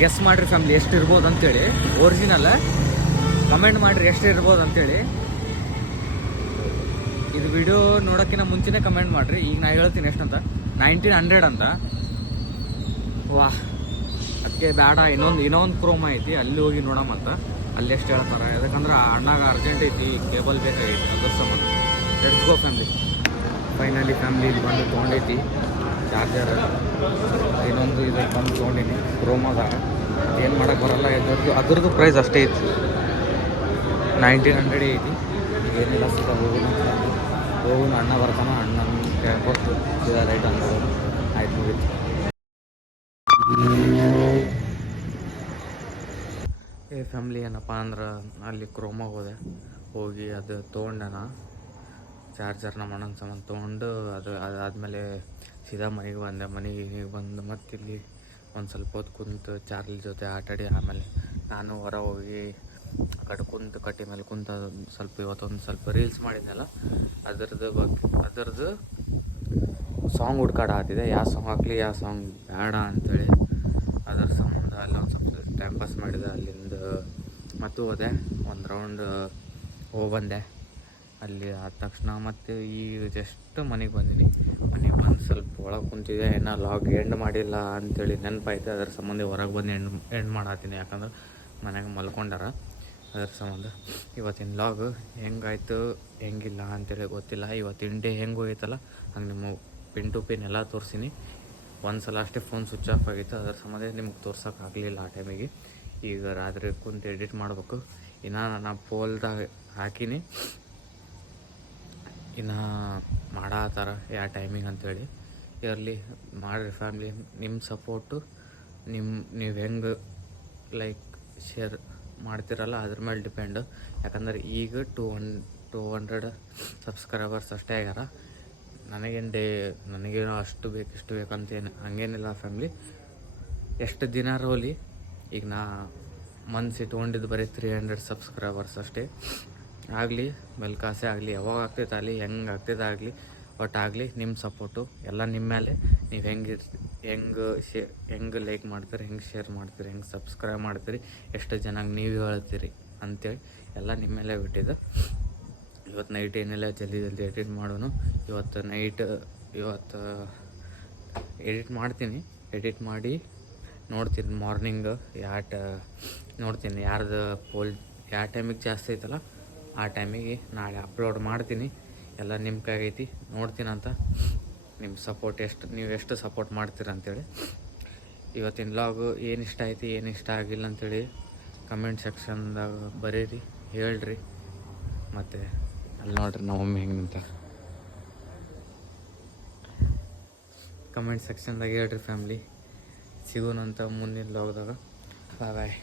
ಗೆಸ್ ಮಾಡಿರಿ ಫ್ಯಾಮ್ಲಿ ಎಷ್ಟಿರ್ಬೋದು ಅಂತೇಳಿ. ಒರಿಜಿನಲ್ ಕಮೆಂಟ್ ಮಾಡಿರಿ ಎಷ್ಟಿರ್ಬೋದು ಅಂತೇಳಿ. ಇದು ವಿಡಿಯೋ ನೋಡೋಕ್ಕಿಂತ ಮುಂಚೆನೇ ಕಮೆಂಟ್ ಮಾಡಿರಿ. ಈಗ ನಾ ಹೇಳ್ತೀನಿ ಎಷ್ಟಂತ, 1900 ಅಂತ. ವಾಹ್, ಅದಕ್ಕೆ ಬೇಡ, ಇನ್ನೊಂದು ಕ್ರೋಮ ಐತಿ, ಅಲ್ಲಿ ಹೋಗಿ ನೋಡಮಂತ. ಅಲ್ಲಿ ಎಷ್ಟು ಹೇಳ್ತಾರೆ, ಯಾಕಂದ್ರೆ ಅಣ್ಣಾಗ ಅರ್ಜೆಂಟ್ ಐತಿ, ಕೇಬಲ್ ಬೇಕಾಗೈತಿ, ಅದ್ರ ಸಂಬಂಧ. Let's go family. Finally family ಇಲ್ಲಿ ಬಂದು ತೊಗೊಂಡೈತಿ ಚಾರ್ಜರ್. ಇನ್ನೊಂದು ಇದು ಬಂದು ತೊಗೊಂಡಿನಿ ಕ್ರೋಮಾದಾಗ. ಏನು ಮಾಡೋಕ್ಕೆ ಬರಲ್ಲ, ಅದ್ರದ್ದು ಪ್ರೈಸ್ ಅಷ್ಟೇ ಐತಿ, 1900 ಐತಿ. ಏನಿಲ್ಲ, ಸೀದಾ ಹೋಗೋಣ ಅಣ್ಣ ಬರ್ತಾನ, ಅಣ್ಣ ಕೇಳ್ಕೊಟ್ಟು ಸೀದಾ ರೈಟ್ ಅನ್ನೋದು ಆಯ್ತು, ಮುಗಿತು. ಫ್ಯಾಮ್ಲಿ ಏನಪ್ಪ ಅಂದ್ರೆ ಅಲ್ಲಿ ಕ್ರೋಮಾಗೆ ಹೋಗಿ ಅದು ತೊಗೊಂಡನ ಚಾರ್ಜರ್. ನಮ್ಮ ಅಣ್ಣನ ಸಂಬಂಧ ತೊಗೊಂಡು ಅದಾದಮೇಲೆ ಸೀದಾ ಮನೆಗೆ ಬಂದೆ. ಮನೆಗೆ ಬಂದು ಮತ್ತೆ ಇಲ್ಲಿ ಒಂದು ಸ್ವಲ್ಪ ಹೊತ್ತು ಕುಂತು ಚಾರ್ಲಿ ಜೊತೆ ಆಟಾಡಿ, ಆಮೇಲೆ ನಾನು ಹೊರ ಹೋಗಿ ಕಟ್ಟಿ ಮೇಲೆ ಕುಂತು ಇವತ್ತೊಂದು ಸ್ವಲ್ಪ ರೀಲ್ಸ್ ಮಾಡಿದ್ನಲ್ಲ, ಅದರದ್ದು ಸಾಂಗ್ ಹುಡ್ಕಾಡತ್ತಿದೆ. ಯಾವ ಸಾಂಗ್ ಹಾಕಲಿ, ಯಾವ ಸಾಂಗ್ ಬೇಡ ಅಂಥೇಳಿ. ಅದ್ರ ಸಂಬಂಧ ಅಲ್ಲೊಂದು ಸ್ವಲ್ಪ ಟೈಮ್ ಪಾಸ್ ಮಾಡಿದೆ. ಅಲ್ಲಿಂದ ಮತ್ತು ಹೋದೆ, ಒಂದು ರೌಂಡ್ ಹೋಗ್ಬಂದೆ. ಅಲ್ಲಿ ಆದ ತಕ್ಷಣ ಮತ್ತು ಈಗ ಜಸ್ಟ್ ಮನೆಗೆ ಬಂದೀನಿ. ಮನೆಗೆ ಬಂದು ಸ್ವಲ್ಪ ಒಳಗೆ ಕುಂತಿದ್ದೆ, ಏನೋ ಲಾಗ್ ಎಂಡ್ ಮಾಡಿಲ್ಲ ಅಂಥೇಳಿ ನೆನಪಾಯ್ತು. ಅದ್ರ ಸಂಬಂಧ ಹೊರಗೆ ಬಂದು ಎಂಡ್ ಮಾಡತ್ತೀನಿ, ಯಾಕಂದ್ರೆ ಮನೆಗೆ ಮಲ್ಕೊಂಡಾರ. ಅದ್ರ ಸಂಬಂಧ ಇವತ್ತಿನ ಲಾಗ್ ಹೆಂಗಾಯ್ತು ಹೆಂಗಿಲ್ಲ ಅಂಥೇಳಿ ಗೊತ್ತಿಲ್ಲ. ಇವತ್ತಿನ ಡೇ ಹೆಂಗೆ ಹೋಗೈತಲ್ಲ ಹಂಗೆ ನಿಮಗೆ ಪಿನ್ ಟು ಪಿನ್ ಎಲ್ಲ ತೋರಿಸಿನಿ. ಒಂದು ಸಲ ಅಷ್ಟೇ ಫೋನ್ ಸ್ವಿಚ್ ಆಫ್ ಆಗಿತ್ತು, ಅದ್ರ ಸಂಬಂಧ ನಿಮ್ಗೆ ತೋರ್ಸೋಕ್ಕಾಗಲಿಲ್ಲ ಆ ಟೈಮಿಗೆ. ಈಗ ರಾತ್ರಿ ಕುಂತು ಎಡಿಟ್ ಮಾಡಬೇಕು. ಇನ್ನು ನಾನು ಪೋಲ್ದಾಗ ಹಾಕೀನಿ, ಇನ್ನು ಮಾಡತ್ತಾರ ಯಾವ ಟೈಮಿಂಗ್ ಅಂಥೇಳಿ. ಇರಲಿ, ಮಾಡಿರಿ ಫ್ಯಾಮ್ಲಿ. ನಿಮ್ಮ ಸಪೋರ್ಟು ನೀವು ಹೆಂಗೆ ಲೈಕ್ ಶೇರ್ ಮಾಡ್ತಿರಲ್ಲ ಅದ್ರ ಮೇಲೆ ಡಿಪೆಂಡು. ಯಾಕಂದ್ರೆ ಈಗ 200 ಸಬ್ಸ್ಕ್ರೈಬರ್ಸ್ ಅಷ್ಟೇ ಆಗ್ಯಾರ. ನನಗೇನೋ ಅಷ್ಟು ಬೇಕು ಇಷ್ಟು ಬೇಕಂತೇನು ಹಂಗೇನಿಲ್ಲ ಫ್ಯಾಮ್ಲಿ. ಎಷ್ಟು ದಿನ ರೋಲಿ, ಈಗ ನಾ ಮನ್ಸು ಇಟ್ಕೊಂಡಿದ್ದು ಬರೀ 300 ಸಬ್ಸ್ಕ್ರೈಬರ್ಸ್ ಅಷ್ಟೇ. ಆಗಲಿ, ಮೆಲ್ಕಾಸೆ ಆಗಲಿ, ಯಾವಾಗ ಆಗ್ತೈತೆ ಆಗಲಿ, ಹೆಂಗೆ ಆಗ್ತೈತೆ ಆಗಲಿ, ಆಗಲಿ ನಿಮ್ಮ ಸಪೋರ್ಟು ಎಲ್ಲ ನಿಮ್ಮ ಮೇಲೆ. ನೀವು ಹೆಂಗೆ ಲೈಕ್ ಮಾಡ್ತೀರಿ, ಹೆಂಗೆ ಶೇರ್ ಮಾಡ್ತೀರಿ, ಹೆಂಗೆ ಸಬ್ಸ್ಕ್ರೈಬ್ ಮಾಡ್ತೀರಿ, ಎಷ್ಟು ಜನಕ್ಕೆ ನೀವು ಹೇಳ್ತೀರಿ ಅಂಥೇಳಿ ಎಲ್ಲ ನಿಮ್ಮ ಮೇಲೆ ಬಿಟ್ಟಿದ್ದು. ಇವತ್ತು ನೈಟ್ ಏನೆಲ್ಲ ಜಲ್ದಿ ಎಡಿಟ್ ಮಾಡೋನು. ಇವತ್ತು ಎಡಿಟ್ ಮಾಡ್ತೀನಿ. ಎಡಿಟ್ ಮಾಡಿ ನೋಡ್ತೀನಿ ಮಾರ್ನಿಂಗ್ ನೋಡ್ತೀನಿ ಯಾರ್ದು ಪೋಲ್ ಯಾವ ಟೈಮಿಗೆ ಜಾಸ್ತಿ ಐತಲ್ಲ ಆ ಟೈಮಿಗೆ ನಾಳೆ ಅಪ್ಲೋಡ್ ಮಾಡ್ತೀನಿ. ಎಲ್ಲ ನಿಮ್ಮ ಕೈಗೈತಿ, ನೋಡ್ತೀನಂತ. ನಿಮ್ಮ ಸಪೋರ್ಟ್ ನೀವು ಎಷ್ಟು ಸಪೋರ್ಟ್ ಮಾಡ್ತೀರ ಅಂಥೇಳಿ. ಇವತ್ತಿನ ಲಾಗು ಏನು ಇಷ್ಟ ಐತಿ ಏನು ಇಷ್ಟ ಆಗಿಲ್ಲ ಅಂಥೇಳಿ ಕಮೆಂಟ್ ಸೆಕ್ಷನ್ದಾಗ ಬರೀರಿ, ಹೇಳ್ರಿ. ಮತ್ತು ಅಲ್ಲಿ ನೋಡ್ರಿ ನಮ್ಮ ಮಮ್ಮಿ ಹೆಂಗೆ ನಿಂತ ಕಮೆಂಟ್ ಸೆಕ್ಷನ್ದಾಗ ಹೇಳ್ರಿ ಫ್ಯಾಮ್ಲಿ. ಸಿಗೋಣಂತ ಮುಂದಿನ ಲಾಗ್ದಾಗ. ಬಾಯ್.